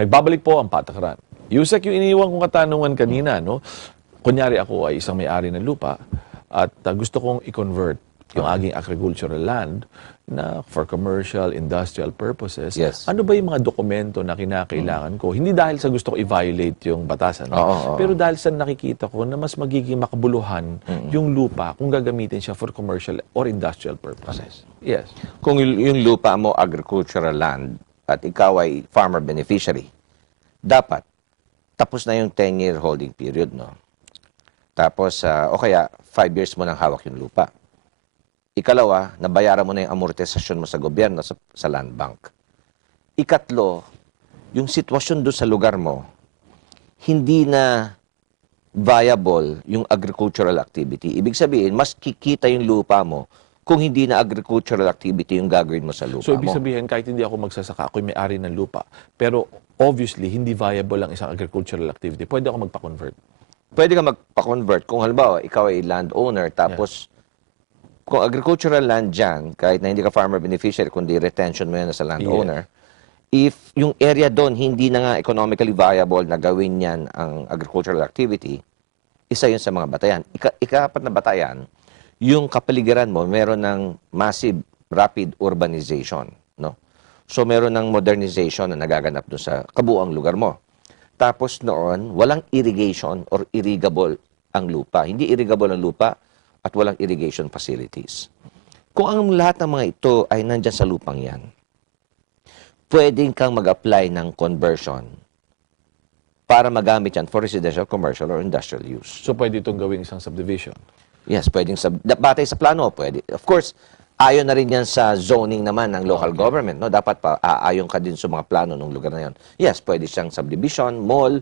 Nagbabalik po ang patakaran. Yusek, yung iniwan kong katanungan kanina, no? Kunyari ako ay isang may-ari ng lupa at gusto kong i-convert yung aking agricultural land na for commercial, industrial purposes. Yes. Ano ba yung mga dokumento na kinakailangan ko? Hindi dahil sa gusto ko i-violate yung batasan, pero dahil sa nakikita ko na mas magiging makabuluhan yung lupa kung gagamitin siya for commercial or industrial purposes. Yes. Kung yung lupa mo agricultural land at ikaw ay farmer beneficiary, dapat tapos na yung 10-year holding period, no? Tapos, o kaya 5 years mo nang hawak yung lupa. Ikalawa, nabayaran mo na yung amortisasyon mo sa gobyerno, sa land bank. Ikatlo, yung sitwasyon doon sa lugar mo, hindi na viable yung agricultural activity. Ibig sabihin, mas kikita yung lupa mo kung hindi na agricultural activity yung gagawin mo sa lupa mo. So, ibig sabihin, kahit hindi ako magsasaka, ako'y may-ari ng lupa, pero obviously, hindi viable ang isang agricultural activity. Pwede ako magpa-convert. Pwede ka magpa-convert. Kung halimbawa, ikaw ay landowner, tapos kung agricultural land dyan, kahit na hindi ka farmer beneficiary, kundi retention mo yan as a landowner, if yung area doon hindi na nga economically viable na gawin yan ang agricultural activity, isa yun sa mga batayan. Ika-apat na batayan, yung kapaligiran mo, meron ng massive, rapid urbanization. No? So, meron ng modernization na nagaganap doon sa kabuuang lugar mo. Tapos noon, walang irrigation or irrigable ang lupa. Hindi irrigable ang lupa at walang irrigation facilities. Kung ang lahat ng mga ito ay nandyan sa lupang yan, pwedeng kang mag-apply ng conversion para magamit yan for residential, commercial, or industrial use. So, pwede itong gawing isang subdivision? Yes, pwedeng batay sa plano, pwede. Of course, ayon na rin yan sa zoning naman ng local government. No? Dapat pa aayon ka din sa mga plano ng lugar na yan. Yes, pwede siyang subdivision, mall,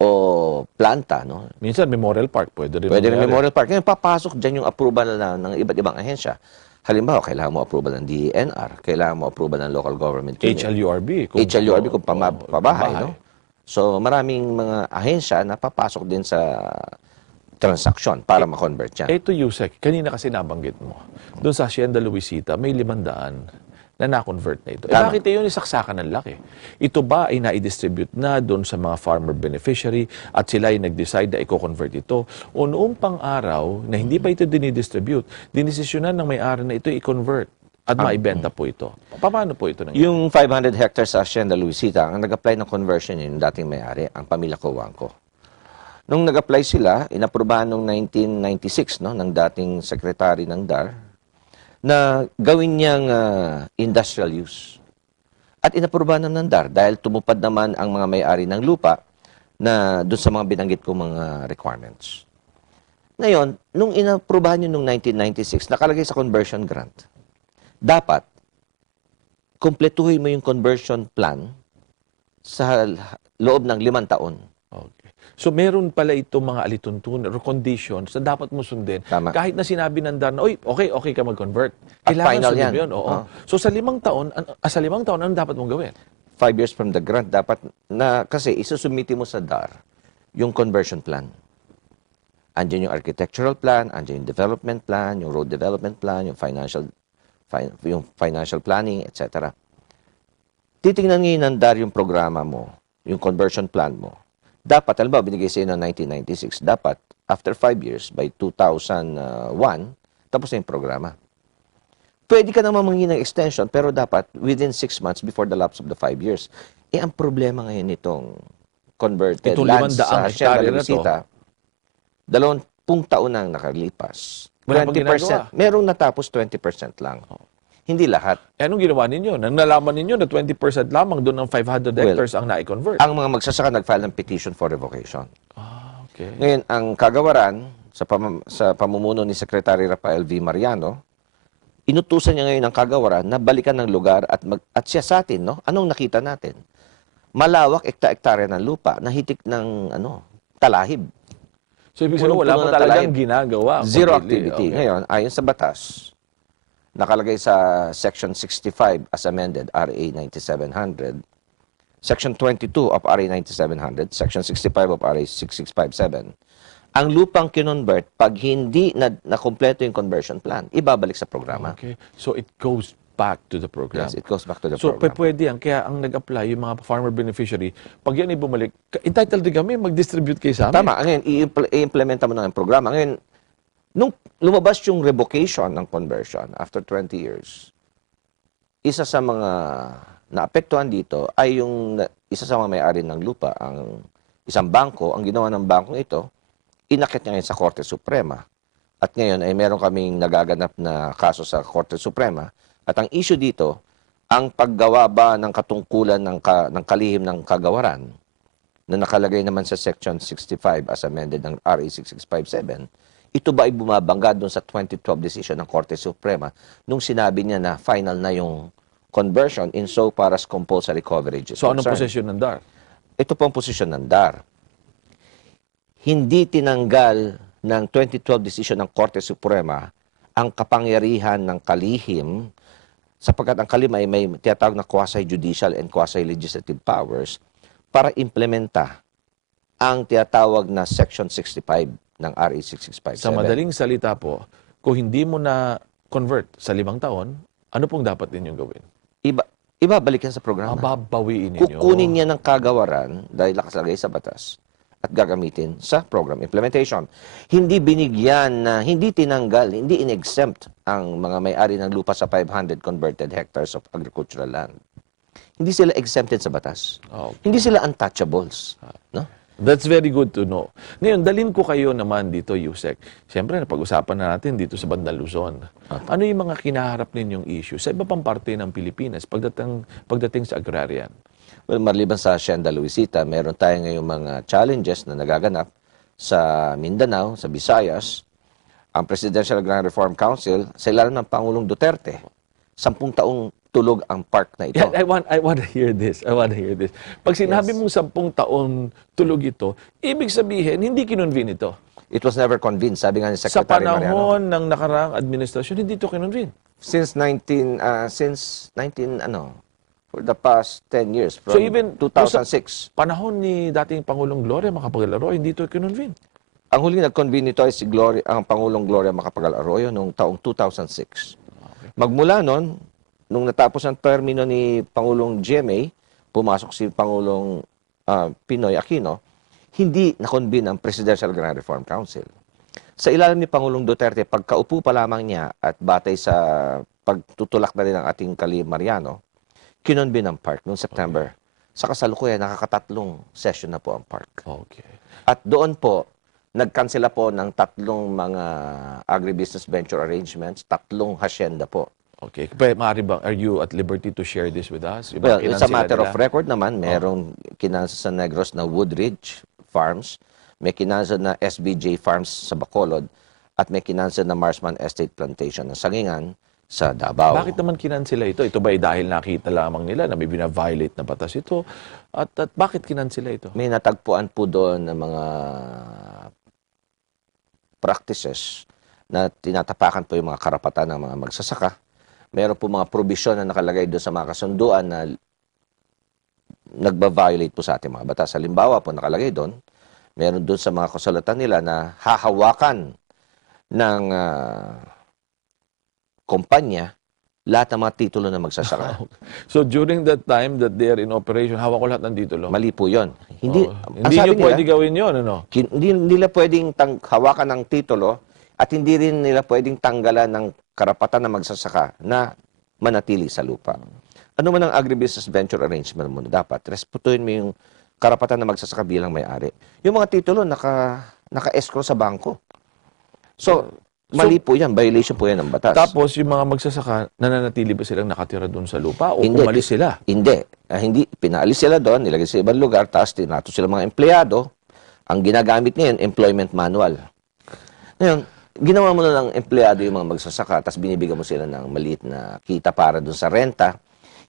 o planta. No? Minsan, memorial park, pwede rin. Pwede rin memorial park. Ngayon, papasok dyan yung approval ng iba't ibang ahensya. Halimbawa, kailangan mo approval ng DENR, kailangan mo approval ng local government unit. HLURB. HLURB kung pabahay. No? So, maraming mga ahensya na papasok din sa transaksyon para ma-convert yan. Ito, Yusek, kanina kasi nabanggit mo. Doon sa Hacienda Luisita, may 500 na na-convert na ito. Bakit yun isaksakan ng laki? Ito ba ay na-distribute na doon sa mga farmer beneficiary at sila ay nag-decide na i-convert ito? O noong pang-araw na hindi pa ito dinidistribute, dinesisyonan ng may-ari na ito i-convert at maibenta po ito. Paano po ito nangyari? Yung 500 hectares sa Hacienda Luisita, ang nag-apply ng conversion yun, yung dating may-ari, ang pamilya Cojuangco. Nung nag-apply sila, inaprubahan noong 1996 no, ng dating secretary ng DAR, na gawin niyang industrial use. At inaprubahan ng DAR dahil tumupad naman ang mga may-ari ng lupa na doon sa mga binanggit kong mga requirements. Ngayon, nung inaprubahan yun noong 1996, nakalagay sa conversion grant. Dapat, kumpletuhin mo yung conversion plan sa loob ng 5 taon. So, meron pala itong mga alituntunan or conditions na dapat mo sundin. Tama. Kahit na sinabi ng DAR na, okay ka mag-convert. Kailangan final sundin yan. mo yun. Oo. So, sa 5 taon, ano dapat mong gawin? 5 years from the grant, dapat na, kasi isusumiti mo sa DAR yung conversion plan. Andiyan yung architectural plan, andiyan yung development plan, yung road development plan, yung financial planning, etc. Titingnan ngayon ng DAR yung programa mo, yung conversion plan mo. Dapat, halimbawa, binigay sa'yo noong 1996, dapat, after 5 years, by 2001, tapos na yung programa. Pwede ka naman manghingi ng extension, pero dapat within 6 months before the lapse of the 5 years. Ang problema ngayon nitong converted lands sa Hacienda Luisita, 20 taon nang nakalipas. Wala pang ginagawa. Merong natapos 20% lang. Hindi lahat. Anong ginawa ninyo? Nang nalaman ninyo na 20% lamang doon ng 500 hectares ang na-convert. Ang mga magsasaka nag-file ng petition for revocation. Okay. Ngayon, ang kagawaran sa pamumuno ni Secretary Rafael V. Mariano, inutusan niya ngayon ang kagawaran na balikan ng lugar at siya sa atin, no? Anong nakita natin? Malawak, ekta-ektarya ng lupa, nahitik ng talahib. So, ibig sabihin, wala pa talagang ginagawa. Zero activity. Okay. Ngayon, ayon sa batas, nakalagay sa Section 65 as amended, RA 9700, Section 22 of RA 9700, Section 65 of RA 6657, ang lupang kinonvert, pag hindi na kumpleto yung conversion plan, ibabalik sa programa. Okay. So, it goes back to the program. Yes, it goes back to the So, program. pwede yan. Kaya ang nag-apply, yung mga farmer beneficiary, pag yan ay bumalik, entitled din kami, mag-distribute kayo sa amin. Tama. Ngayon, i-implementa mo na ang programa. Ngayon, nung lumabas yung revocation ng conversion after 20 years, isa sa mga naapektuhan dito ay yung isa sa mga may-ari ng lupa, ang isang bangko. Ang ginawa ng bangkong ito, inakit niya ngayon sa Korte Suprema. At ngayon ay meron kaming nagaganap na kaso sa Korte Suprema. At ang issue dito, ang paggawa ba ng katungkulan ng kalihim ng kagawaran na nakalagay naman sa Section 65 as amended ng RA 6657, ito ba ay bumabangga doon sa 2012 decision ng Korte Suprema nung sinabi niya na final na yung conversion in so far as compulsory coverage is So, anong concerned? posisyon ng DAR? Ito po ang posisyon ng DAR. Hindi tinanggal ng 2012 decision ng Korte Suprema ang kapangyarihan ng kalihim sapagkat ang kalihim ay may tinatawag na quasi-judicial and quasi-legislative powers para implementa ang tinatawag na Section 65 ng RA 6657. Sa madaling salita po, kung hindi mo na convert sa 5 taon, ano pong dapat ninyong gawin? Ibabalik yan sa programa. Babawiin ninyo. Kukunin niya ng kagawaran dahil nakasalagay sa batas at gagamitin sa program implementation. Hindi binigyan na, hindi tinanggal, hindi in-exempt ang mga may-ari ng lupa sa 500 converted hectares of agricultural land. Hindi sila exempted sa batas. Okay. Hindi sila untouchables. No? That's very good to know. Ngayon, dalhin ko kayo naman dito, Yusek. Siyempre, napag-usapan na natin dito sa bandang Luzon. Ano yung mga kinaharap ninyong issue sa iba pang parte ng Pilipinas pagdating sa agrarian? Well, maliban sa Hacienda Luisita, meron tayo ngayong mga challenges na nagaganap sa Mindanao, sa Visayas. Ang Presidential Agrarian Reform Council, sa ilalim ng Pangulong Duterte, 10 taong tulog ang park na ito. Yeah, I want to hear this. I want to hear this. Pag sinabi mong 10 taon tulog ito, ibig sabihin, hindi kinonvene ito. It was never convened, sabi nga ni Sa Secretary Mariano. panahon ng nakaraang administrasyon, hindi ito kinonvene. For the past 10 years, from So even 2006. Panahon ni dating Pangulong Gloria Macapagal-Arroyo, hindi ito kinonvene. Ang huling nag-convene nito ay ang Pangulong Gloria Macapagal-Arroyo noong taong 2006. Magmula noon, nung natapos ang termino ni Pangulong GMA, pumasok si Pangulong Pinoy Aquino, hindi na-convene ang Presidential Agrarian Reform Council. Sa ilalim ni Pangulong Duterte, pagkaupo pa lamang niya at batay sa pagtutulak na rin ng ating kalihim Mariano, kinonvene ang park noong September. Sa kasalukuyan, nakakatatlong session na po ang park. Okay. At doon po, nagkansela po ng 3 mga agribusiness venture arrangements, 3 hacienda po. Okay. Pero maaari bang, are you at liberty to share this with us? Yung Well, mga it's a kinansela matter of nila? record naman. Merong kinansa sa Negros na Woodridge Farms, may kinansa na SBJ Farms sa Bacolod, at may kinansa na Marsman Estate Plantation na Sangingan sa Davao. Bakit naman kinansela ito? Ito ba ay dahil nakita lamang nila na may bina-violate na batas ito? At bakit kinansela ito? May natagpuan po doon ng mga practices na tinatapakan po yung mga karapatan ng mga magsasaka. Meron po mga probisyon na nakalagay doon sa mga kasunduan na nagba-violate po sa ating mga batas. Halimbawa po nakalagay doon, meron doon sa mga kasulatan nila na hahawakan ng kumpanya lahat ng mga titulo na magsasaka. So during that time that they are in operation, hawak ko lahat ng titulo? Mali po yun. Hindi, Hindi nyo pwede gawin yun, ano? Hindi nila pwedeng hawakan ng titulo at hindi rin nila pwedeng tanggalan ng karapatan na magsasaka na manatili sa lupa. Ano man ang agribusiness venture arrangement mo na dapat, respetuhin mo yung karapatan na magsasaka bilang may-ari. Yung mga titulo, naka-escrow sa bangko. So, mali po yan. Violation po yan ng batas. Tapos, yung mga magsasaka, nananatili ba silang nakatira doon sa lupa o Hindi. umalis sila? Hindi. Hindi. Pinaalis sila doon, nilagay sa ibang lugar, tapos tinato sila mga empleyado. Ang ginagamit ngayon, employment manual. Ngayon, ginawa mo na ng empleyado yung mga magsasaka, tapos binibigyan mo sila ng maliit na kita para doon sa renta.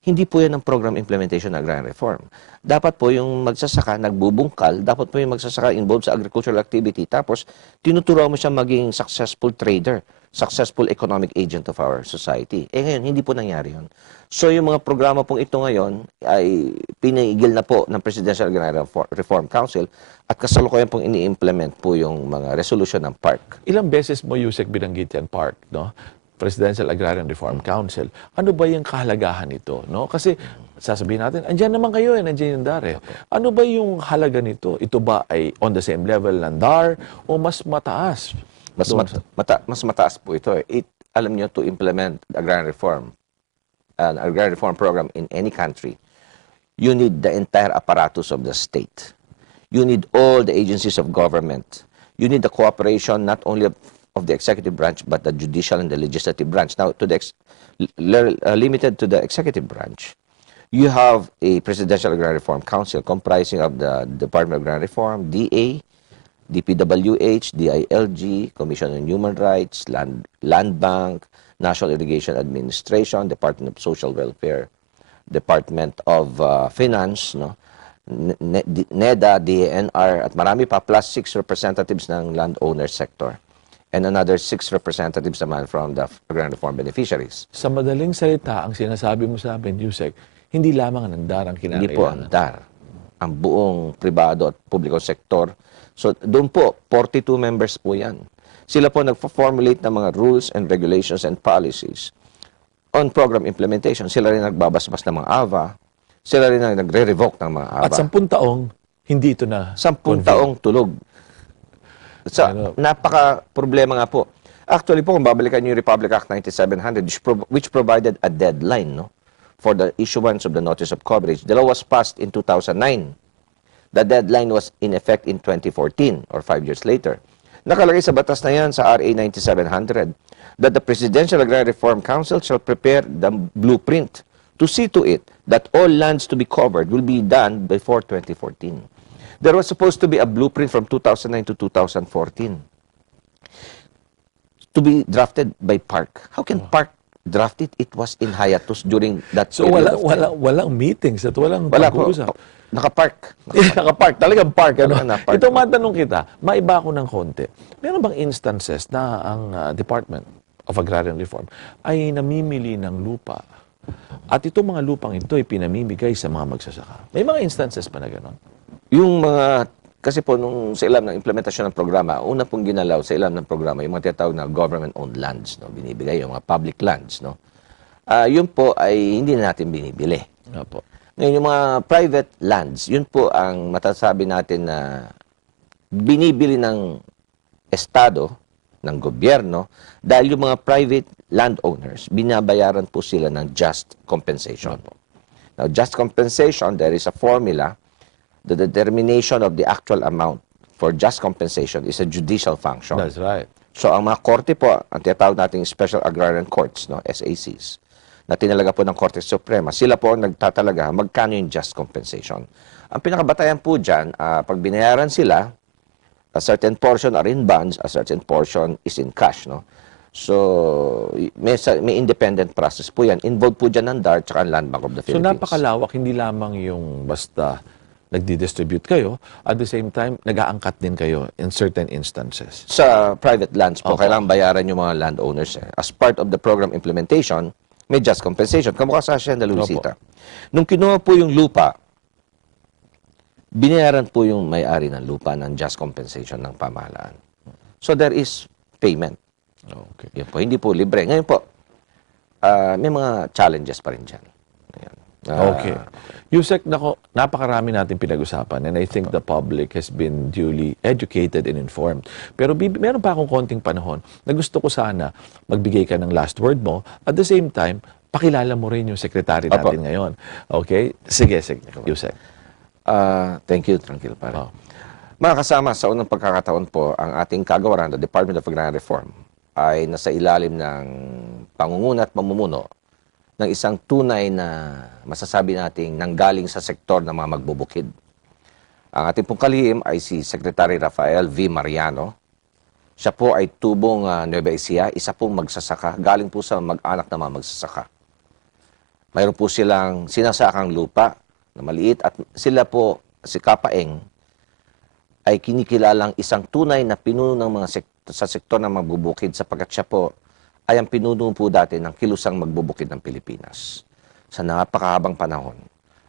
Hindi po yan ang program implementation ng agrarian reform. Dapat po yung magsasaka, nagbubungkal, dapat po yung magsasaka involved sa agricultural activity. Tapos, tinuturuan mo siya maging successful trader, successful economic agent of our society. Ngayon, hindi po nangyari yun. So, yung mga programa pong ito ngayon ay pinigil na po ng Presidential Agrarian Reform Council at kasalukuyan pong ini-implement po yung mga resolution ng park. Ilang beses mo, Yusek, binanggit yan, park, no? Presidential Agrarian Reform Council. Ano ba yung kahalagahan nito? No? Kasi sasabihin natin, andyan naman kayo, nandiyan yung DAR. Ano ba yung halaga nito? Ito ba ay on the same level ng DAR o mas mataas? Mas mataas po ito. Alam nyo, to implement agrarian reform, an agrarian reform program in any country, you need the entire apparatus of the state. You need all the agencies of government. You need the cooperation not only of the executive branch, but the judicial and the legislative branch. Now, limited to the executive branch, you have a Presidential Agrarian Reform Council comprising of the Department of Agrarian Reform, DA, DPWH, DILG, Commission on Human Rights, Land Bank, National Irrigation Administration, Department of Social Welfare, Department of Finance, no? NEDA, DANR, at marami pa, plus 6 representatives ng landowner sector. And another 6 representatives naman from the agrarian reform beneficiaries. Sa madaling salita, ang sinasabi mo sa amin, Yusek, hindi lamang ang DAR ang kinakailangan. Hindi po ang DAR. Ang buong pribado at publiko sektor. So, doon po, 42 members po yan. Sila po nagpo-formulate ng mga rules and regulations and policies on program implementation. Sila rin nagbabasbas ng mga AVA. Sila rin nagre-revoke ng mga AVA. At 10 taong, hindi ito na 10 taong tulog. So, napaka-problema nga po. Actually po, kung babalikan niyo yung Republic Act 9700, which provided a deadline, no, for the issuance of the notice of coverage. The law was passed in 2009. The deadline was in effect in 2014, or 5 years later. Nakalagay sa batas na yan sa RA 9700 that the Presidential Agrarian Reform Council shall prepare the blueprint to see to it that all lands to be covered will be done before 2014. There was supposed to be a blueprint from 2009 to 2014 to be drafted by PARC. How can PARC draft it? It was in hiatus during that period. So walang meetings at walang pag-uusap. Naka-park. Naka-park. Talagang park. Ano? Naka-park. Ito matanong kita, maiba ko ng konti. Meron bang instances na ang Department of Agrarian Reform ay namimili ng lupa at itong mga lupang ito ay pinamimigay sa mga magsasaka? May mga instances pa na gano'n? Yung mga, kasi po nung sa ilam ng implementasyon ng programa, una pong ginalaw sa ilam ng programa, yung mga tinatawag na government-owned lands, no? Binibigay yung mga public lands. No? Yun po ay hindi na natin binibili. Opo. Ngayon, yung mga private lands, yun po ang matasabi natin na binibili ng Estado, ng gobyerno, dahil yung mga private landowners, binabayaran po sila ng just compensation. Now, just compensation, there is a formula. The determination of the actual amount for just compensation is a judicial function. That's right. So, ang mga korte po, ang tinatawag nating Special Agrarian Courts, no, SACs, na tinalaga po ng Korte Suprema, sila po ang nagtatalaga magkano yung just compensation. Ang pinakabatayan po dyan, pag binayaran sila, a certain portion are in bonds, a certain portion is in cash. No? So, may independent process po yan. Involved po dyan ng DAR at ang Land Bank of the Philippines. So, napakalawak, hindi lamang yung basta nagdi-distribute kayo, at the same time, nag-aangkat din kayo in certain instances. Sa private lands po, kailangan bayaran yung mga landowners. As part of the program implementation, may just compensation. Kamukha sa Hacienda Luisita. Nung kinuha po yung lupa, binayaran po yung may-ari ng lupa ng just compensation ng pamahalaan. So there is payment. Okay. Yan po, hindi po libre. Ngayon po, may mga challenges pa rin dyan. Okay. Yusek, napakarami natin pinag-usapan and I think the public has been duly educated and informed. Pero meron pa akong konting panahon na gusto ko sana magbigay ka ng last word mo. At the same time, pakilala mo rin yung secretary natin ngayon. Okay? Sige, Yusek. Thank you, Tranquil Pare. Mga kasama, sa unang pagkakataon po, ang ating kagawaran, the Department of Agrarian Reform, ay nasa ilalim ng pangunguna at pamumuno ng isang tunay na masasabi nating nanggaling sa sektor ng mga magbubukid. Ang ating pong kalihim ay si Secretary Rafael V. Mariano. Siya po ay tubong Nueva Ecija, isa pong magsasaka, galing po sa mag-anak na mga magsasaka. Mayroon po silang sinasakang lupa na maliit at sila po, si Kapaeng, ay kinikilalang isang tunay na pinuno ng mga sa sektor ng magbubukid sapagkat siya po ay ang pinuno po dati ng kilusang magbubukid ng Pilipinas. Sa napakahabang panahon,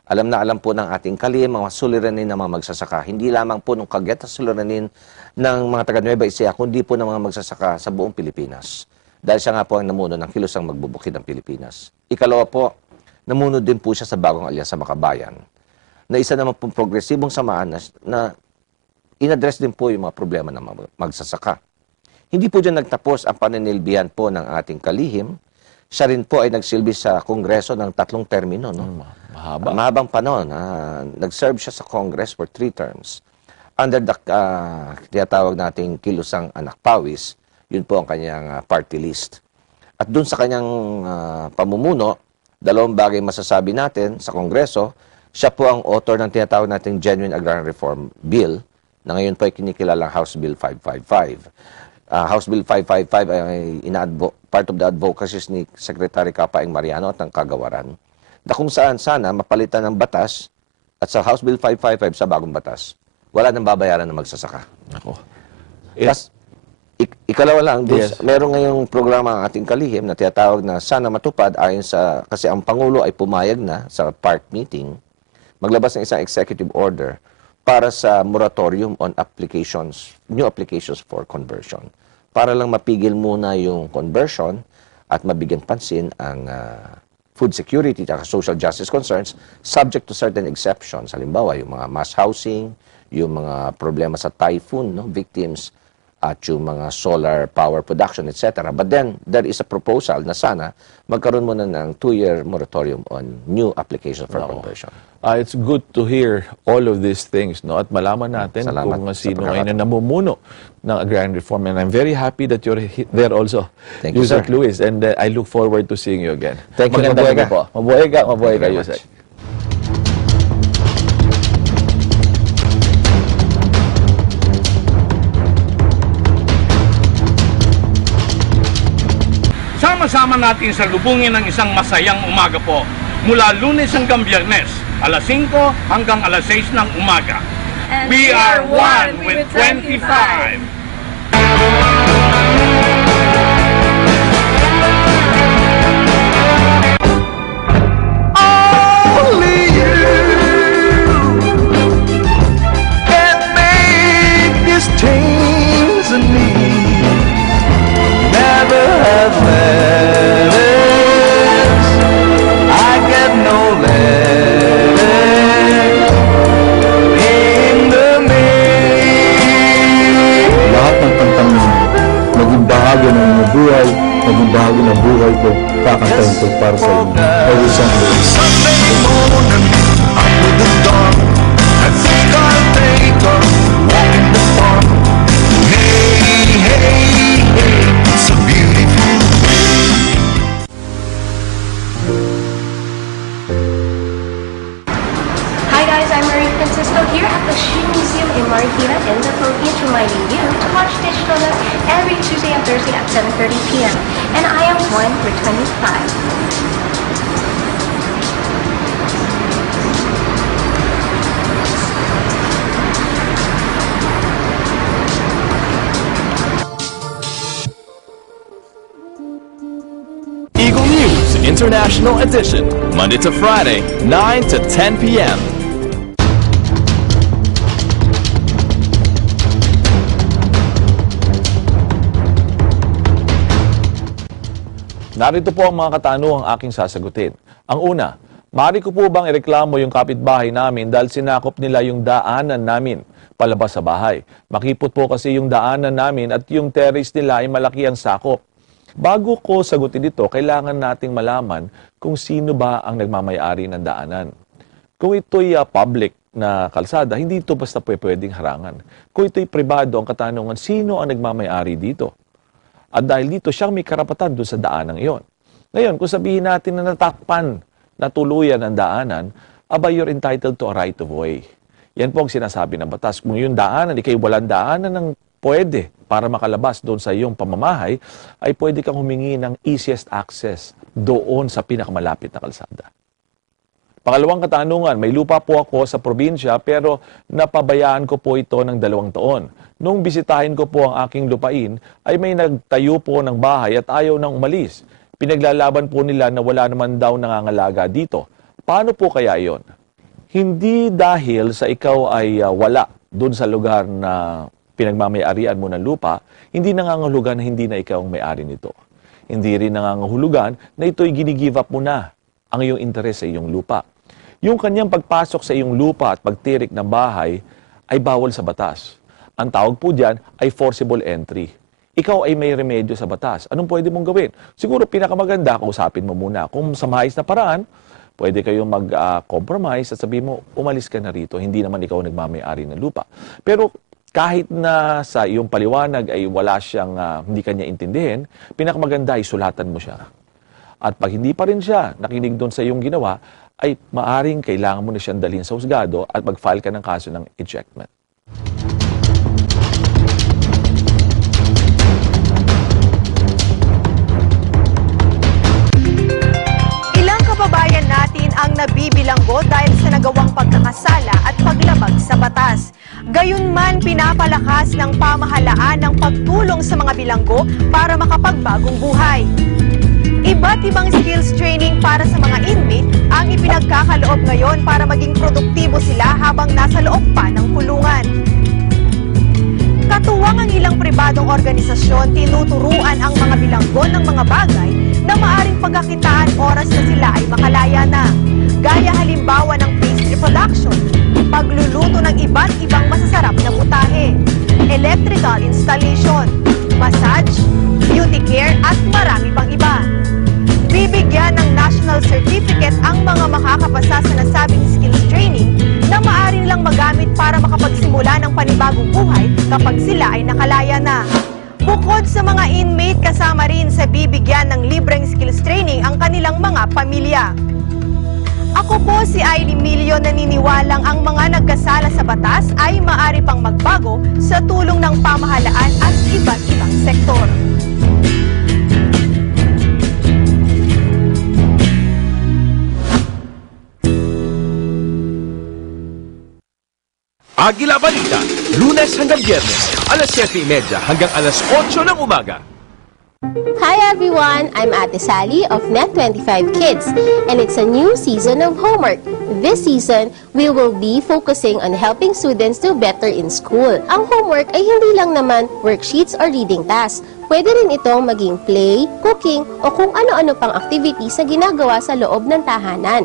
alam na alam po ng ating kalihim, mga suliranin ng mga magsasaka, hindi lamang po ng Cagayan suliranin ng mga taga Nueva Ecija, kundi po ng mga magsasaka sa buong Pilipinas. dahil siya nga po ang namuno ng kilusang magbubukid ng Pilipinas. Ikalawa po, namuno din po siya sa bagong Alyansa Makabayan, na isa naman pong progresibong samahan na in-address din po yung mga problema ng magsasaka. Hindi po dyan nagtapos ang paninilbihan po ng ating kalihim. Siya rin po ay nagsilbi sa Kongreso ng 3 termino. No? Mahabang panahon. Nag-serve siya sa Congress for 3 terms. Under the tinatawag nating kilusang anak pawis, yun po ang kanyang party list. At dun sa kanyang pamumuno, 2 bagay masasabi natin sa Kongreso. Siya po ang author ng tinatawag nating Genuine Agrarian Reform Bill, na ngayon po ay kinikilalang House Bill 555. House Bill 555 ay part of the advocacies ni Secretary Capaing Mariano at ng Kagawaran, na kung saan sana mapalitan ng batas, at sa House Bill 555 sa bagong batas, wala nang babayaran ng magsasaka. Ikalawa lang, meron ngayong programa ang ating kalihim na tinatawag na sana matupad ayon sa, kasi ang Pangulo ay pumayag na sa PARC meeting, maglabas ng isang executive order para sa moratorium on applications, new applications for conversion. Para lang mapigil muna yung conversion at mabigyan pansin ang food security at social justice concerns subject to certain exceptions. Halimbawa, yung mga mass housing, yung mga problema sa typhoon, no, victims, at yung mga solar power production, etc. But then, there is a proposal na sana magkaroon muna ng 2-year moratorium on new applications for conversion. It's good to hear all of these things, no? At malaman natin kung sino ay namumuno ng agrarian reform. And I'm very happy that you're there also, Thank you, sir. Luis. And I look forward to seeing you again. Thank you. Magandang gabi po. Mabuhay ka, Yusek. Sama-sama natin sa lubungin ng isang masayang umaga po. Mula Lunes hanggang Biyernes, alas 5 hanggang alas 6 ng umaga. And We are one with 25. Naging bahagi ng buhay ko, kakantayin ko para sa inyo. Every Sunday. Sunday morning, up with the dawn, I think I'll take a walk in the park. Hey, hey, hey, it's a beautiful day. Hi guys, I'm Marie Francisco here at the Shoe Museum in Marikina in the Philippines, reminding you to watch Digital News every Tuesday and Thursday at 7:30 p.m. And I am one for 25. Eagle News International Edition, Monday to Friday, 9 to 10 p.m. Narito po ang mga katanungang aking sasagutin. Ang una, maaari ko po bang ireklamo yung kapitbahay namin dahil sinakop nila yung daanan namin palabas sa bahay? Makipot po kasi yung daanan namin at yung terrace nila ay malaki ang sakop. Bago ko sagutin ito, kailangan nating malaman kung sino ba ang nagmamayari ng daanan. Kung ito'y public na kalsada, hindi ito basta pwedeng harangan. Kung ito'y pribado, ang katanungan, sino ang nagmamayari dito? At dahil dito, siyang may karapatan doon sa daanang iyon. Ngayon, kung sabihin natin na natakpan na tuluyan ang daanan, aba, you're entitled to a right of way. Yan po ang sinasabi ng batas. Kung yung daanan, ikay walang daanan ng pwede para makalabas doon sa iyong pamamahay, ay pwede kang humingi ng easiest access doon sa pinakamalapit na kalsada. Pangalawang katanungan, may lupa po ako sa probinsya pero napabayaan ko po ito ng 2 taon. Nung bisitahin ko po ang aking lupain, ay may nagtayo po ng bahay at ayaw nang umalis. Pinaglalaban po nila na wala naman daw nangangalaga dito. Paano po kaya iyon? Hindi dahil sa ikaw ay wala doon sa lugar na pinagmamayarian mo ng lupa, hindi nangangahulugan na hindi na ikaw ang may-ari nito. Hindi rin nangangahulugan na ito'y gini-give up mo na ang iyong interes sa iyong lupa. Yung kanyang pagpasok sa iyong lupa at pagtirik ng bahay ay bawal sa batas. Ang tawag po diyan ay forcible entry. Ikaw ay may remedyo sa batas. Anong pwede mong gawin? Siguro pinakamaganda, kausapin mo muna. Kung sa maayos na paraan, pwede kayong mag-compromise at sabihin mo, umalis ka na rito. Hindi naman ikaw nagmamay-ari ng lupa. Pero kahit na sa iyong paliwanag ay wala siyang, hindi kanya intindihin, pinakamaganda ay sulatan mo siya. At pag hindi pa rin siya nakinig doon sa iyong ginawa, ay maaring kailangan mo na siyang dalhin sa husgado at mag-file ka ng kaso ng ejectment. Ilang kababayan natin ang nabibilanggo dahil sa nagawang pagkakasala at paglabag sa batas. Gayunman, pinapalakas ng pamahalaan ng pagtulong sa mga bilanggo para makapagbagong buhay. Iba't ibang skills training para sa mga inmate ang ipinagkakaloob ngayon para maging produktibo sila habang nasa loob pa ng kulungan. Katuwang ang ilang pribadong organisasyon, tinuturuan ang mga bilanggo ng mga bagay na maaring pagkakitaan oras na sila ay makalaya na. Gaya halimbawa ng pastry production, pagluluto ng iba't ibang masasarap na putahe, electrical installation, massage, beauty care at marami pang iba. Bibigyan ng national certificate ang mga makakapasa sa nasabing skills training na maaari nilang magamit para makapagsimula ng panibagong buhay kapag sila ay nakalaya na. Bukod sa mga inmate, kasama rin sa bibigyan ng libreng skills training ang kanilang mga pamilya. Ako po si Aileen Milio, naniniwalang ang mga nagkasala sa batas ay maaari pang magbago sa tulong ng pamahalaan at iba't ibang sektor. Agila Balita, Lunes hanggang Biyernes, alas 7:30 hanggang alas 8 ng umaga. Hi everyone, I'm Ate Sally of Net25 Kids, and it's a new season of homework. This season, we will be focusing on helping students do better in school. Ang homework ay hindi lang naman worksheets or reading tasks. Pwede rin itong maging play, cooking, o kung ano-ano pang activities na ginagawa sa loob ng tahanan.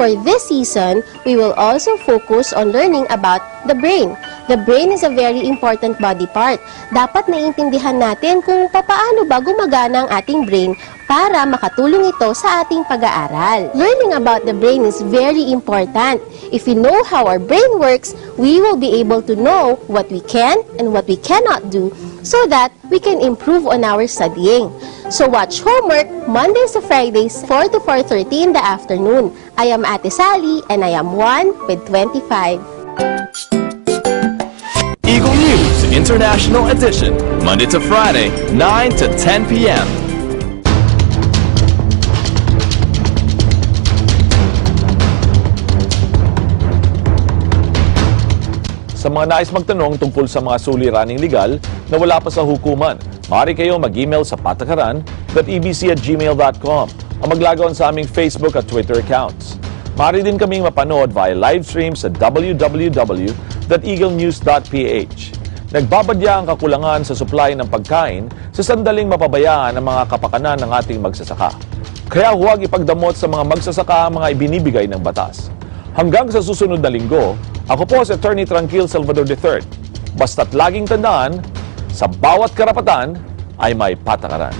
For this season, we will also focus on learning about the brain. The brain is a very important body part. Dapat naiintindihan natin kung paano ba gumagana ang ating brain para makatulong ito sa ating pag-aaral. Learning about the brain is very important. If we know how our brain works, we will be able to know what we can and what we cannot do so that we can improve on our studying. So watch homework Mondays to Fridays, 4 to 4:30 in the afternoon. I am Ate Sally and I am 1 with 25. Eagle News International Edition, Monday to Friday, 9 to 10 p.m. Sa mga nais magtanong tungkol sa mga suliraning legal na wala pa sa hukuman, maaari kayo mag-email sa patakaran.ebc@gmail.com o maglagawan sa aming Facebook at Twitter accounts. Maaari din kaming mapanood via live stream sa www.eaglenews.ph. Nagbabadya ang kakulangan sa supply ng pagkain sa sandaling mapabayaan ang mga kapakanan ng ating magsasaka. Kaya huwag ipagdamot sa mga magsasaka ang mga ibinibigay ng batas. Hanggang sa susunod na linggo, ako po si Attorney Tranquil Salvador III. Basta't laging tandaan, sa bawat karapatan ay may patakaran.